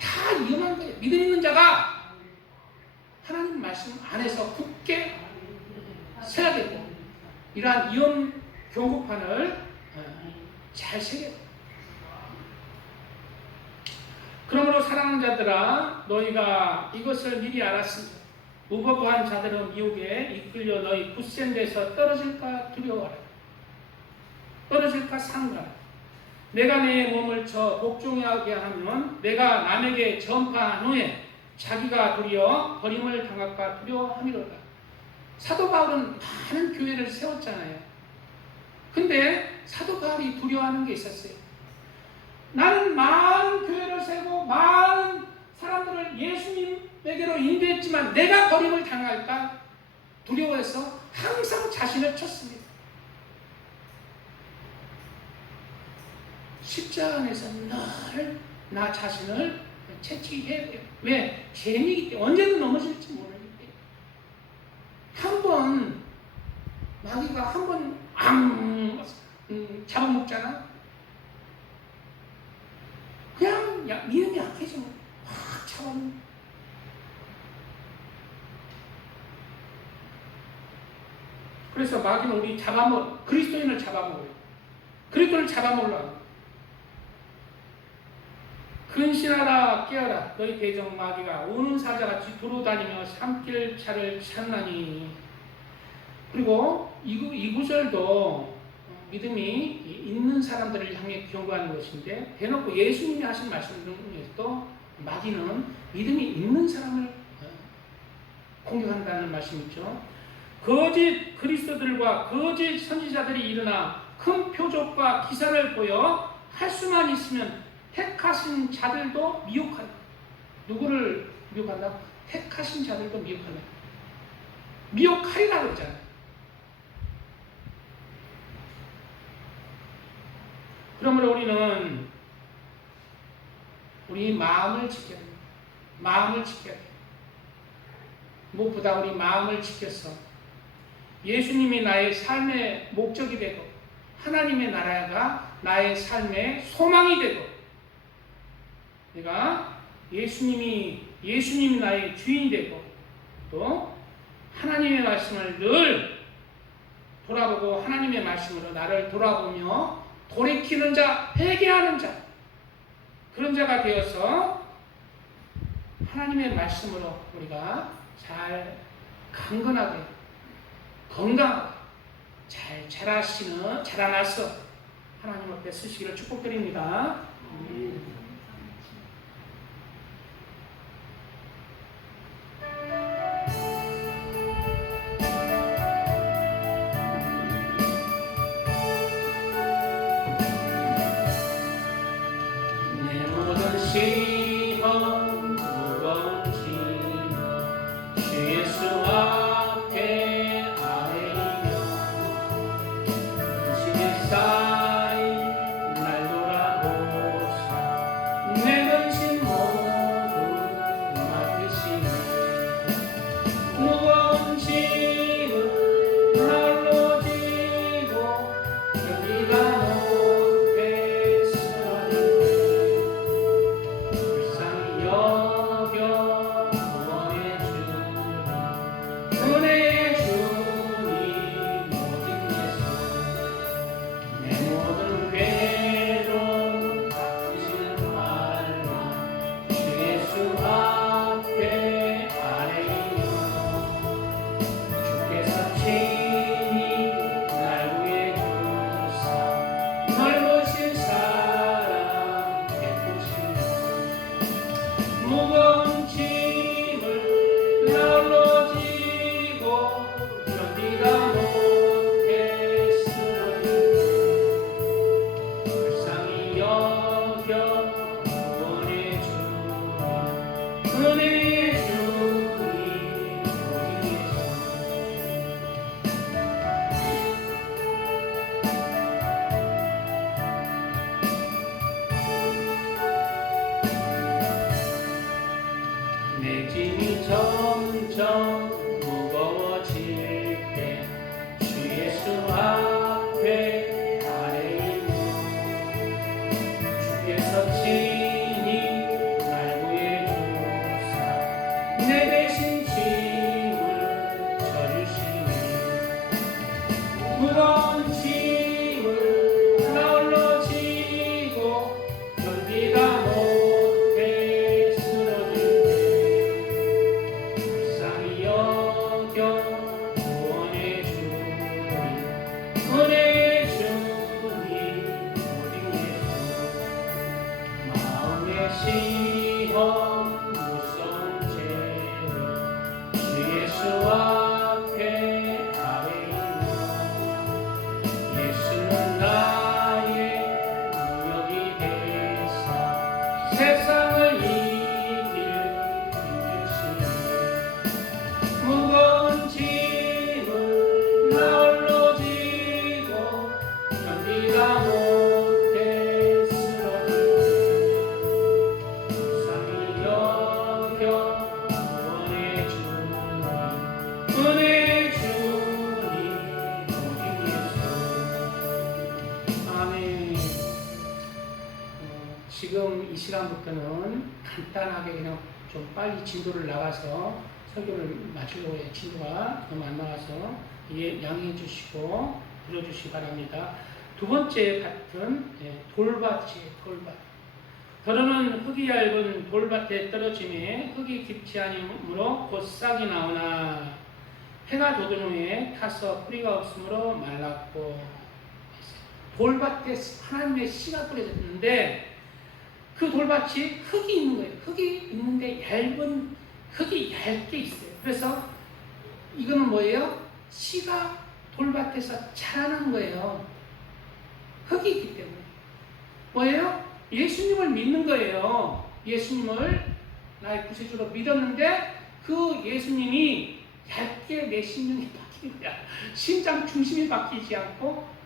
다 위험한 거예요. 믿음 있는 자가 하나님 말씀 안에서 굳게 서야 되고, 이러한 위험 경고판을 잘 새겨. 그러므로 사랑하는 자들아, 너희가 이것을 미리 알았으니 무법한 자들은 미혹에 이끌려 너희 굳센 데서 떨어질까 두려워하라. 떨어질까 상가라. 내가 내 몸을 저 복종하게 하면 내가 남에게 전파한 후에 자기가 도리어 버림을 당할까 두려워함이로다. 사도 바울은 많은 교회를 세웠잖아요. 근데 사도 바울이 두려워하는 게 있었어요. 나는 많은 교회를 세고 많은 사람들을 예수님에게로 인도했지만 내가 버림을 당할까 두려워해서 항상 자신을 쳤습니다. 십자가 안에서 늘 나 자신을 채찍해야 돼요. 왜? 죄인이기 때문에 언제든 넘어질지 모르기 때문에. 한번 마귀가 한번 잡아먹잖아. 그냥 믿음이 약해지면 확 잡아먹어. 그래서 마귀는 우리 그리스도인을 잡아먹어요. 그리스도를 잡아먹으려고. 근신하라 깨어라 너희 대적 마귀가 우는 사자같이 두루다니며 삼킬 차를 찾나니. 그리고 이 구절도 믿음이 있는 사람들을 향해 경고하는 것인데, 대놓고 예수님이 하신 말씀 중에서도 마귀는 믿음이 있는 사람을 공격한다는 말씀이죠. 거짓 그리스도들과 거짓 선지자들이 일어나 큰 표적과 기사를 보여 할 수만 있으면 택하신 자들도 미혹한다. 누구를 미혹한다? 택하신 자들도 미혹한다. 미혹하리라 그러잖아요. 그러므로 우리는 우리 마음을 지켜야 돼요. 마음을 지켜야 돼요. 무엇보다 우리 마음을 지켜서 예수님이 나의 삶의 목적이 되고 하나님의 나라가 나의 삶의 소망이 되고, 내가 예수님이 나의 주인이 되고, 또 하나님의 말씀을 늘 돌아보고 하나님의 말씀으로 나를 돌아보며 돌이키는 자, 회개하는 자, 그런 자가 되어서 하나님의 말씀으로 우리가 잘 강건하게 건강하게 잘 자라나서 하나님 앞에 서시기를 축복드립니다. 시험 무거운 짐 주 예수 앞에 아뢰이며 근심에 쌓인 날 돌아보사 구원해 주님 은혜 주님 오직 예수 내 짐이 점점 무거워질 때 주 예수 앞에 아뢰이고 주께서 친히 날 구해 주사 내 대신 짐을 져주시니 무거운 짐을 나 홀로 지고 견디다 못해 쓰러질 때 불쌍히 여겨 구원해 주니 은혜 주니 오직 예수 마음의 시험 무서운 죄를 주 예수 앞에 아뢰이나 예수는 나의 능력이 되사 세상을 이길 힘주시니 무거운 짐을 나 홀로 지고 견디다 못해 쓰러질 때 불쌍히 여겨 구원해 주니 은혜 주니 오직 예수 아멘. 지금 이 시간부터는 간단하게 그냥 좀 빨리 진도를 나가서 설교를 마치려고 해요. 진도가 너무 안 나와서 양해해 주시고 들어주시기 바랍니다. 두 번째 밭은 돌밭이에요. 돌밭. 더러는 흙이 얇은 돌밭에 떨어짐에 흙이 깊지 아니므로 곧 싹이 나오나 해가 돋은 후에 타서 뿌리가 없으므로 말랐고 돌밭에 하나님의 씨가 뿌려졌는데 그 돌밭이 흙이 있는 거예요. 흙이 있는데 얇은 흙이 얇게 있어요. 그래서 이거는 뭐예요? 씨가 돌밭에서 자라는 거예요. 흙이 있기 때문에. 뭐예요? 예수님을 믿는 거예요. 예수님을 나의 구세주로 믿었는데 그 예수님이 얇게 내 심령이 바뀐 거야. 심장 중심이 바뀌지 않고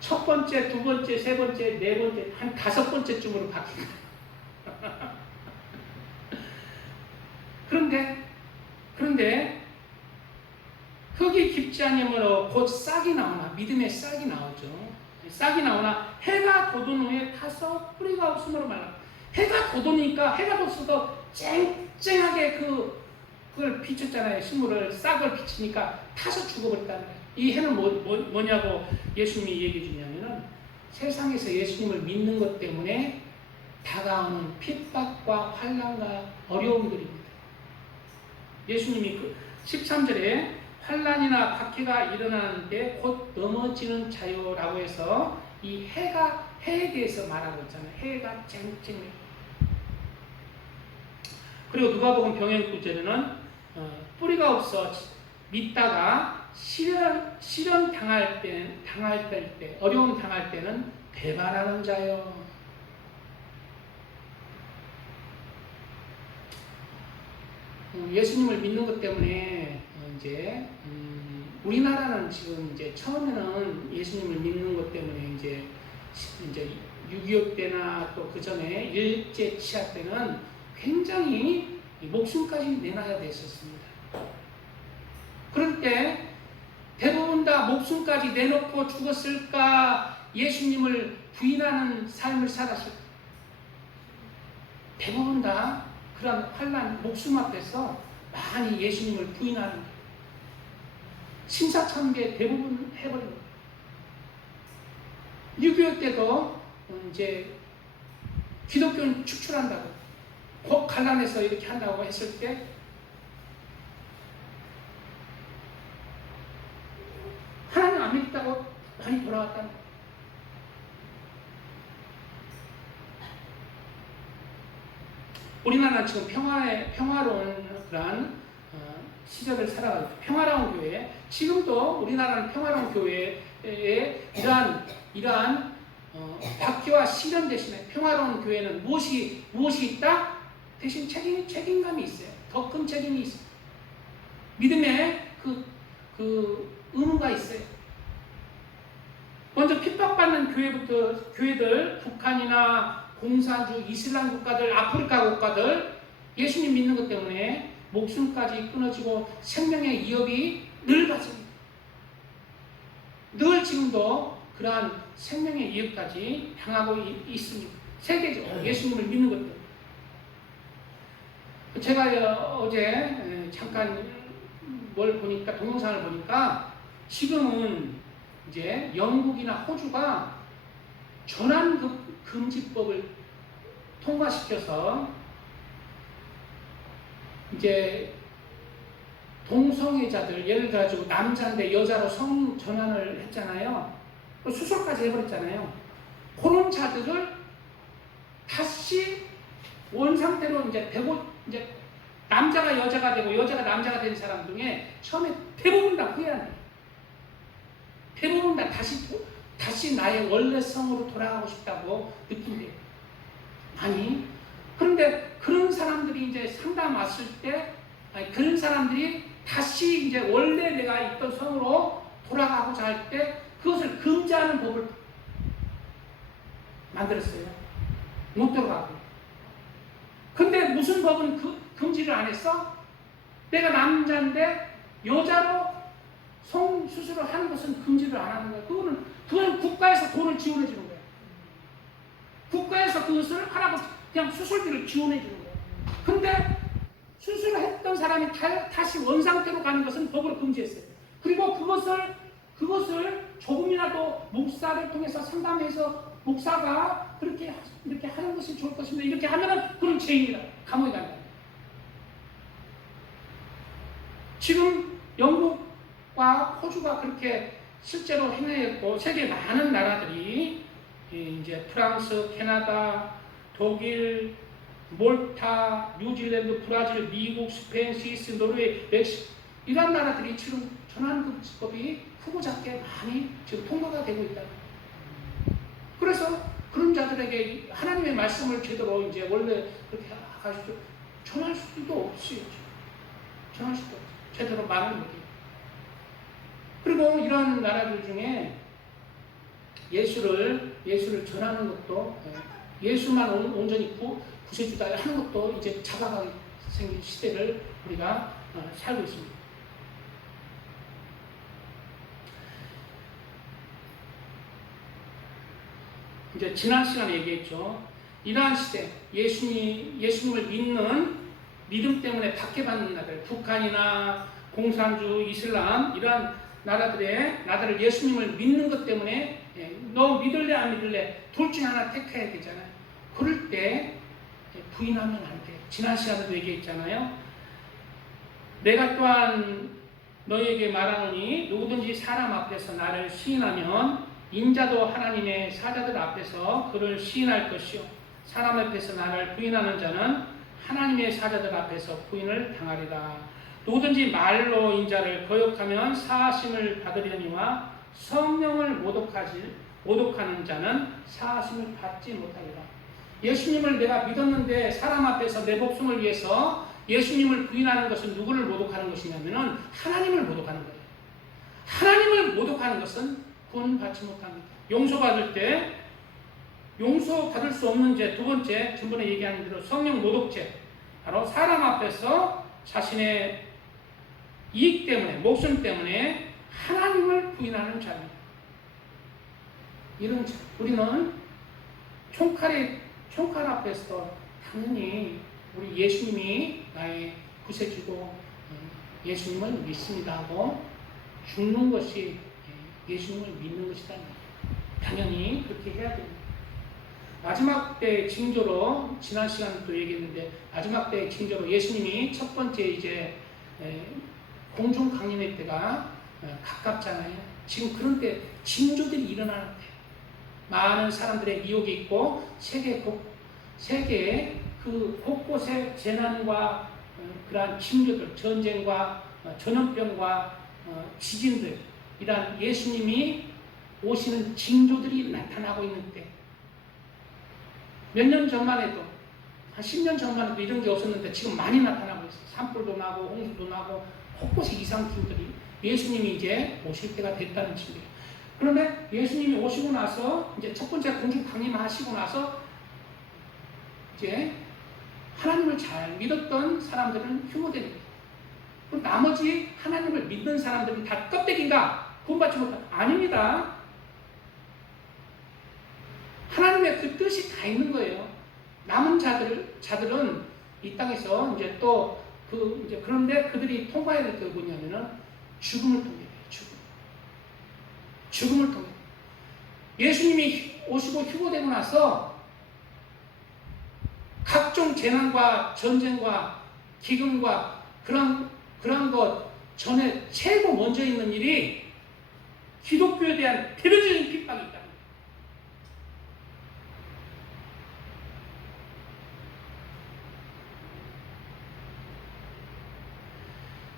첫 번째, 두 번째, 세 번째, 네 번째, 한 다섯 번째쯤으로 바뀐 거야. 그런데 흙이 깊지 않으므로 곧 싹이 나오나 믿음의 싹이 나오죠. 싹이 나오나 해가 돋은 후에 타서 뿌리가 없으므로 말라. 해가 돋으니까 해가 돋아서 쨍쨍하게 그걸 비쳤잖아요. 식물을 싹을 비치니까 타서 죽어버렸다는 거예요. 이 해는 뭐냐고 예수님이 얘기해 주냐면은 세상에서 예수님을 믿는 것 때문에 다가오는 핍박과 환난과 어려움들입니다. 예수님이 13절에 환난이나 박해가 일어나는데 곧 넘어지는 자요라고 해서 이 해에 대해서 말하고 있잖아요. 해가 쨍쨍해. 그리고 누가복음 병행 9절에는 뿌리가 없어 믿다가 시련 당할 때 어려움 당할 때는 배반하는 자요. 예수님을 믿는 것 때문에 이제 우리나라는 지금 이제 처음에는 예수님을 믿는 것 때문에 이제 6.25 때나 또 그 전에 일제 치하 때는 굉장히 목숨까지 내놔야 됐었습니다. 그럴 때 대부분 다 목숨까지 내놓고 죽었을까? 예수님을 부인하는 삶을 살았을까? 대부분 다 그런 환난, 목숨 앞에서 많이 예수님을 부인하는 거예요. 심사천계 대부분 해버린 거예요. 6.25 때도 이제 기독교는 축출한다고 곧 갈라내서 이렇게 한다고 했을 때 하나님 안 믿다고 많이 돌아왔다는 거예요. 우리나라는 지금 평화로운 그러한 시절을 살아가고 평화로운 교회, 지금도 우리나라는 평화로운 교회에 이러한 박해와 시련 대신에 평화로운 교회는 무엇이 있다? 대신 책임감이 있어요. 더 큰 책임이 있어요. 믿음의 그 의무가 있어요. 먼저 핍박받는 교회들, 북한이나 공산주, 이슬람 국가들, 아프리카 국가들, 예수님 믿는 것 때문에 목숨까지 끊어지고 생명의 위협이 늘 발생합니다. 늘 지금도 그러한 생명의 위협까지 당하고 있습니다. 세계적으로 예수님을 믿는 것들. 제가 어제 잠깐 뭘 보니까, 동영상을 보니까 지금은 이제 영국이나 호주가 전환급 금지법을 통과시켜서 이제 동성애자들, 예를 들어서 남자인데 여자로 성 전환을 했잖아요. 수술까지 해버렸잖아요. 그런 자들을 다시 원상태로 이제 남자가 여자가 되고 여자가 남자가 된 사람 중에 처음에 대부분 다 후회한대요. 대부분 다 다시 나의 원래 성으로 돌아가고 싶다고 느낀대요. 아니, 그런데 그런 사람들이 이제 상담 왔을 때, 그런 사람들이 다시 이제 원래 내가 있던 성으로 돌아가고자 할 때 그것을 금지하는 법을 만들었어요. 못 들어가고. 근데 무슨 법은 금지를 안 했어? 내가 남자인데 여자로 성수술을 하는 것은 금지를 안 하는 거야. 그건 국가에서 돈을 지원해 주는 거야. 국가에서 그것을 하라고 그냥 수술비를 지원해 주는 거야. 근데 수술을 했던 사람이 다시 원상태로 가는 것은 법으로 금지했어요. 그리고 그것을 조금이라도 목사를 통해서 상담해서 목사가 이렇게 하는 것이 좋을 것입니다. 이렇게 하면은 그런 죄인이라 감옥에 간다. 지금 영국과 호주가 그렇게 실제로 행하였고, 세계 많은 나라들이 이제 프랑스, 캐나다, 독일, 몰타, 뉴질랜드, 브라질, 미국, 스페인, 스위스, 노르웨이, 멕시코, 이런 나라들이 지금 전환금지법이 크고 작게 많이 지금 통과가 되고 있다. 그래서 그런 자들에게 하나님의 말씀을 제대로 이제 원래 그렇게 하시죠. 전할 수도 없어요. 전할 수도 없어요. 제대로 말을 못해요. 그리고 이런 나라들 중에 예수를 전하는 것도, 예수만 온전히 구세주다 하는 것도 이제 자각하게 생긴 시대를 우리가 살고 있습니다. 이제 지난 시간에 얘기했죠. 이러한 시대, 예수님을 믿는 믿음 때문에 박해받는 나라들, 북한이나 공산주, 이슬람, 이러한 나라들을 예수님을 믿는 것 때문에 너 믿을래 안 믿을래 둘 중에 하나 택해야 되잖아요. 그럴 때 부인하면 안 돼. 지난 시간에도 얘기했잖아요. 내가 또한 너희에게 말하노니 누구든지 사람 앞에서 나를 시인하면 인자도 하나님의 사자들 앞에서 그를 시인할 것이요, 사람 앞에서 나를 부인하는 자는 하나님의 사자들 앞에서 부인을 당하리라. 누구든지 말로 인자를 거역하면 사하심을 받으려니와 성령을 모독하는 자는 사하심을 받지 못하리라. 예수님을 내가 믿었는데 사람 앞에서 내 목숨을 위해서 예수님을 부인하는 것은 누구를 모독하는 것이냐면은 하나님을 모독하는 거예요. 하나님을 모독하는 것은 구원받지 못합니다. 용서받을 때 용서받을 수 없는 죄, 두 번째, 전번에 얘기한 대로 성령 모독죄, 바로 사람 앞에서 자신의 이익 때문에, 목숨 때문에 하나님을 부인하는 자입니다. 이런 자, 우리는 총칼 앞에서 당연히 우리 예수님이 나의 구세주고 예수님을 믿습니다 하고 죽는 것이 예수님을 믿는 것이다. 당연히 그렇게 해야 됩니다. 마지막 때 징조로, 지난 시간에 또 얘기했는데, 마지막 때 징조로 예수님이 첫 번째 이제 공중 강림의 때가 가깝잖아요. 지금 그런 때 징조들이 일어나는 때, 많은 사람들의 미혹이 있고 세계의 그 곳곳에 재난과 그러한 징조들, 전쟁과 전염병과 지진들, 이러한 예수님이 오시는 징조들이 나타나고 있는 때, 몇 년 전만 해도 한 10년 전만 해도 이런 게 없었는데 지금 많이 나타나고 있어요. 산불도 나고 홍수도 나고 곳곳에 이상팀들이 예수님이 이제 오실 때가 됐다는 증거예요. 그런데 예수님이 오시고 나서 이제 첫 번째 공중 강림하시고 나서 이제 하나님을 잘 믿었던 사람들은 휴무됩니다. 그럼 나머지 하나님을 믿는 사람들은 다 껍데기인가? 구원받지 못한? 아닙니다. 하나님의 그 뜻이 다 있는 거예요. 남은 자들은 이 땅에서 이제 또 그런데 그들이 통과해야 될 게 뭐냐면은 죽음을 통해요. 죽음을 통해. 예수님이 오시고 휴거되고 나서 각종 재난과 전쟁과 기근과 그런 것 전에 최고 먼저 있는 일이 기독교에 대한 대대적인 핍박이 있다.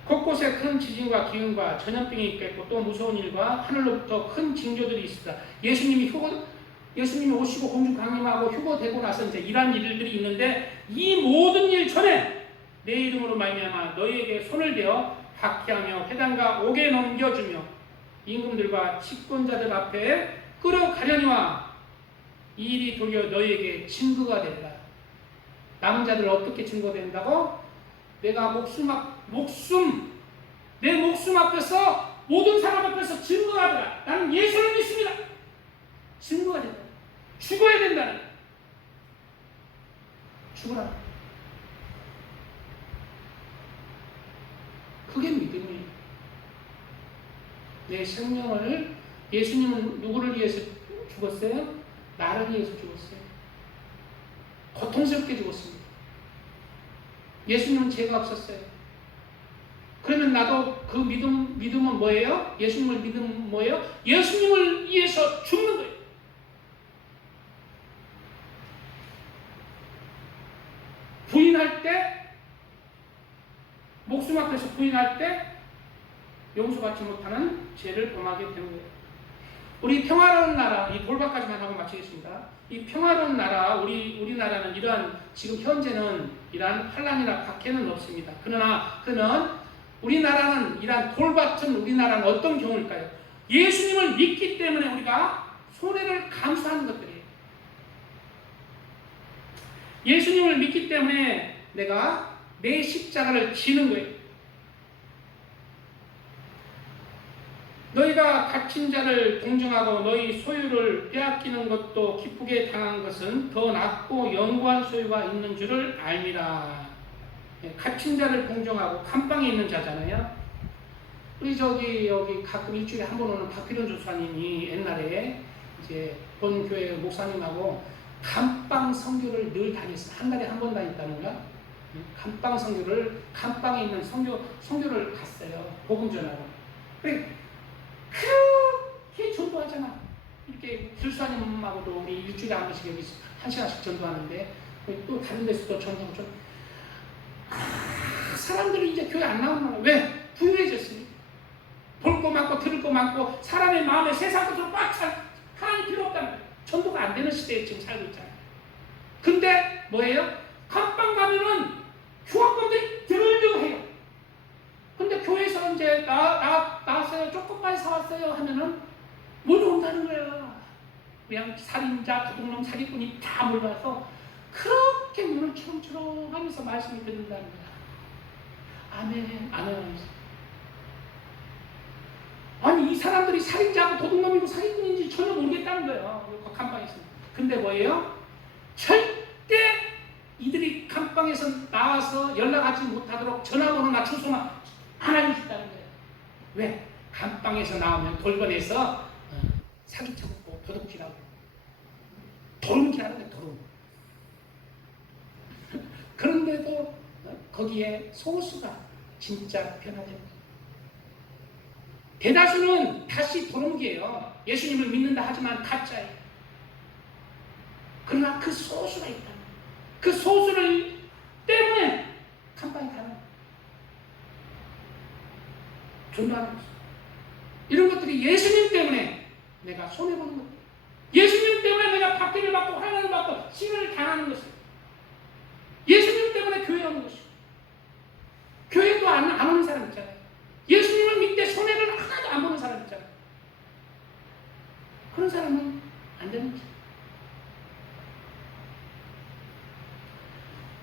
곳곳에 큰 지진과 기근과 전염병이 있겠고 또 무서운 일과 하늘로부터 큰 징조들이 있습니다. 예수님이 오시고 공중 강림하고 휴거되고 나서 이제 이러한 일들이 있는데 이 모든 일 전에 내 이름으로 말미암아 너희에게 손을 대어 박해하며 회당과 옥에 넘겨주며 임금들과 집권자들 앞에 끌어가려니와 이 일이 도리어 너희에게 증거가 된다. 남은 자들 어떻게 증거된다고? 내가 내 목숨 앞에서 모든 사람 앞에서 증거하더라. 나는 예수를 믿습니다. 증거가 된다. 죽어야 된다. 죽어라. 그게 믿음이에요. 내 생명을 예수님은 누구를 위해서 죽었어요? 나를 위해서 죽었어요. 고통스럽게 죽었습니다. 예수님은 죄가 없었어요. 그러면 나도 그 믿음은 뭐예요? 예수님을 믿음은 뭐예요? 예수님을 위해서 죽는 거예요. 부인할 때, 목숨 앞에서 부인할 때 용서받지 못하는 죄를 범하게 되는 거예요. 우리 평화로운 나라, 이 돌박까지만 하고 마치겠습니다. 이 평화로운 나라, 우리나라는 이러한, 지금 현재는 이러한 환란이나 박해는 없습니다. 그러면 우리나라는 이러한 돌같은 우리나라는 어떤 경우일까요? 예수님을 믿기 때문에 우리가 손해를 감수하는 것들이에요. 예수님을 믿기 때문에 내가 내 십자가를 지는 거예요. 너희가 갇힌 자를 동정하고 너희 소유를 빼앗기는 것도 기쁘게 당한 것은 더 낫고 영구한 소유가 있는 줄을 알미라. 갇힌 자를 동정하고 감방에 있는 자잖아요. 우리 여기 가끔 일주일에 한 번 오는 박필원 조사님이 옛날에 이제 본 교회 목사님하고 감방 선교를 늘 다녔어요. 한 달에 한 번 다녔다는 거야. 감방 선교를, 감방에 있는 선교를 갔어요. 복음 전하러. 그렇게 전도하잖아. 이렇게 길수아님하고도 우리 일주일에 한 번씩 여기 1시간씩 전도하는데 또 다른 데서도 전도하고 사람들이 이제 교회 안 나오는 거야. 왜? 부유해졌으니. 볼 거 많고 들을 거 많고 사람의 마음에 세상 것으로 꽉 차. 하나님 필요 없다는 거야. 전도가 안 되는 시대에 지금 살고 있잖아요. 근데 뭐예요? 감방 가면은 휴학권들이 드물드물해요. 근데 교회에서 이제 나왔어요. 조금만 사왔어요. 하면은 몰려온다는 거야. 그냥 살인자, 도둑놈, 사기꾼이 다 몰려와서 그렇게 눈을 초롱초롱 하면서 말씀을 듣는다는 거야. 아멘, 아멘. 아니, 이 사람들이 살인자고 도둑놈이고 사기꾼인지 전혀 모르겠다는 거예요. 감방에서. 근데 뭐예요? 절대 이들이 감방에서 나와서 연락하지 못하도록 전화번호나 주소만 안 알려준다는 거예요. 왜? 감방에서 나오면 돌변해서 사기쳐먹고 도둑질하고 도둑질하는 거예요. 도둑. 그런데도 거기에 소수가 진짜 변화됩니다. 대다수는 다시 도둑이에요. 예수님을 믿는다 하지만 가짜예요. 그러나 그 소수가 있다. 그 소수를 때문에 감방에 가는 거예요. 존재하는 것입니다. 이런 것들이 예수님 때문에 내가 손해보는 것들, 예수님 때문에 내가 박해를 받고 환난을 받고 시련을 당하는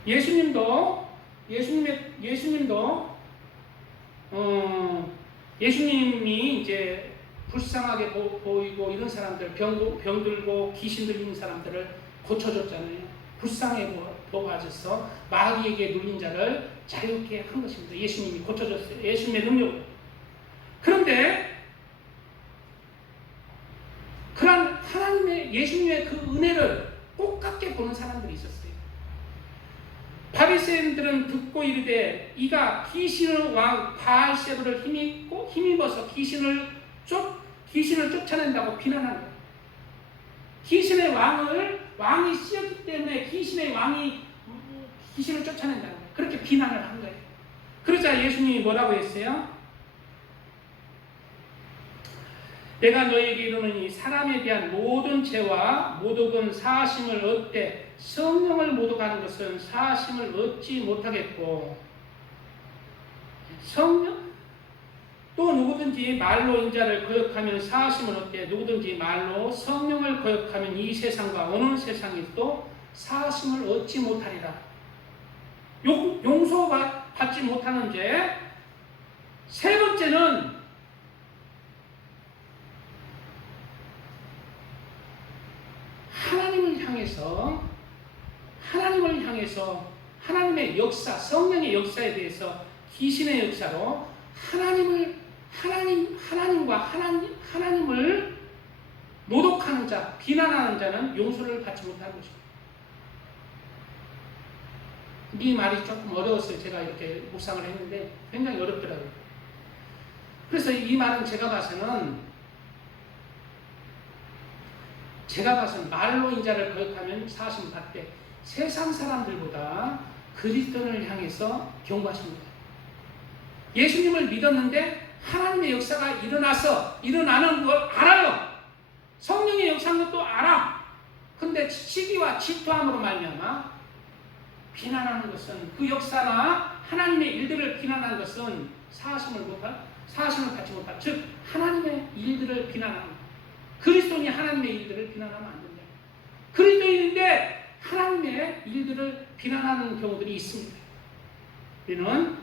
예수님도 예수님이 이제 불쌍하게 보이고 이런 사람들, 병들고 귀신 들린 사람들을 고쳐줬잖아요. 불쌍해 보아져서 마귀에게 눌린 자를 자유케 한 것입니다. 예수님이 고쳐줬어요. 예수님의 능력으로. 그런데 그런 하나님의 예수님의 그 은혜를 똑같게 보는 사람들이 있었어요. 바리새인들은 듣고 이르되 이가 귀신의 왕 바알세불을 힘입어서 귀신을 쫓아낸다고 비난하는 거예요. 귀신의 왕이 씌었기 때문에 귀신의 왕이 귀신을 쫓아낸다는 거예요. 그렇게 비난을 한 거예요. 그러자 예수님이 뭐라고 했어요? 내가 너희에게 이르노니 사람에 대한 모든 죄와 모독은 사하심을 얻되 성령을 모독하는 것은 사하심을 얻지 못하겠고, 성령 또 누구든지 말로 인자를 거역하면 사하심을 얻되 누구든지 말로 성령을 거역하면 이 세상과 어느 세상이 또 사하심을 얻지 못하리라. 용서받지 못하는 죄. 세 번째는 하나님의 역사, 성령의 역사에 대해서 귀신의 역사로 하나님을 모독하는 자, 비난하는 자는 용서를 받지 못하는 것입니다. 이 말이 조금 어려웠어요. 제가 이렇게 묵상을 했는데 굉장히 어렵더라고요. 그래서 이 말은 제가 봐서는 말로 인자를 거역하면 사하심 받되 세상 사람들보다 그리스도를 향해서 경고하십니다. 예수님을 믿었는데 하나님의 역사가 일어나는 걸 알아요. 성령의 역사는 것도 알아. 근데 시기와 질투함으로 말미암아 비난하는 것은, 그 역사나 하나님의 일들을 비난하는 것은 사하심을 받지 못할, 즉 하나님의 일들을 비난하는 것. 그리스도인이 하나님의 일들을 비난하면 안 된다. 그리스도인인데 하나님의 일들을 비난하는 경우들이 있습니다. 우리는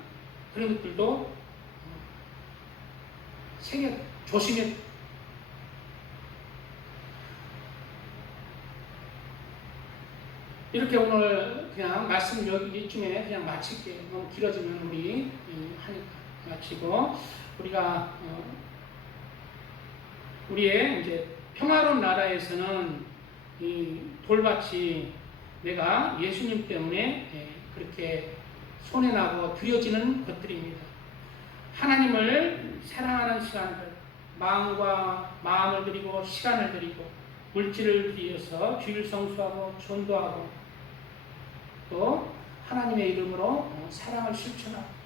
그런 것들도 조심해. 이렇게 오늘 그냥 말씀 여기쯤에 그냥 마칠게요. 너무 길어지면 우리 하니까 마치고, 우리가 우리의 이제 평화로운 나라에서는 이 돌밭이 내가 예수님 때문에 그렇게 손해나고 드려지는 것들입니다. 하나님을 사랑하는 시간들, 마음을 드리고 시간을 드리고 물질을 들여서 주일 성수하고 전도하고 또 하나님의 이름으로 사랑을 실천하고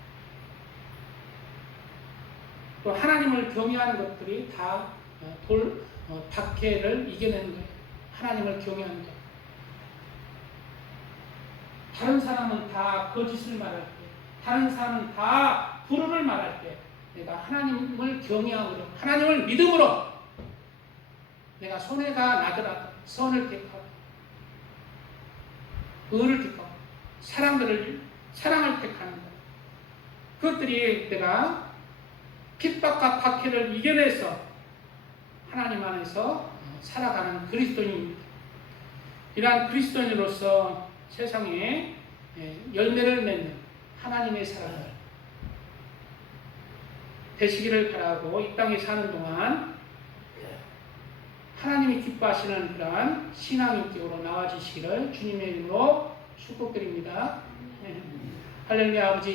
또 하나님을 경외하는 것들이 다 박해를 이겨내는 거예요. 하나님을 경외하는 거예요. 다른 사람은 다 거짓을 말할 때, 다른 사람은 다 불의를 말할 때, 내가 하나님을 경외하므로, 하나님을 믿음으로 내가 손해가 나더라도 선을 택하고 의를 택하고 사랑을 택하는 것, 그것들이 내가 핍박과 박해를 이겨내서 하나님 안에서 살아가는 그리스도인입니다. 이러한 그리스도인으로서 세상에 열매를 맺는 하나님의 사람을 되시기를 바라고, 이 땅에 사는 동안 하나님이 기뻐하시는 그러한 신앙인격으로 나와주시기를 주님의 이름으로 축복드립니다. 할렐루야. 아버지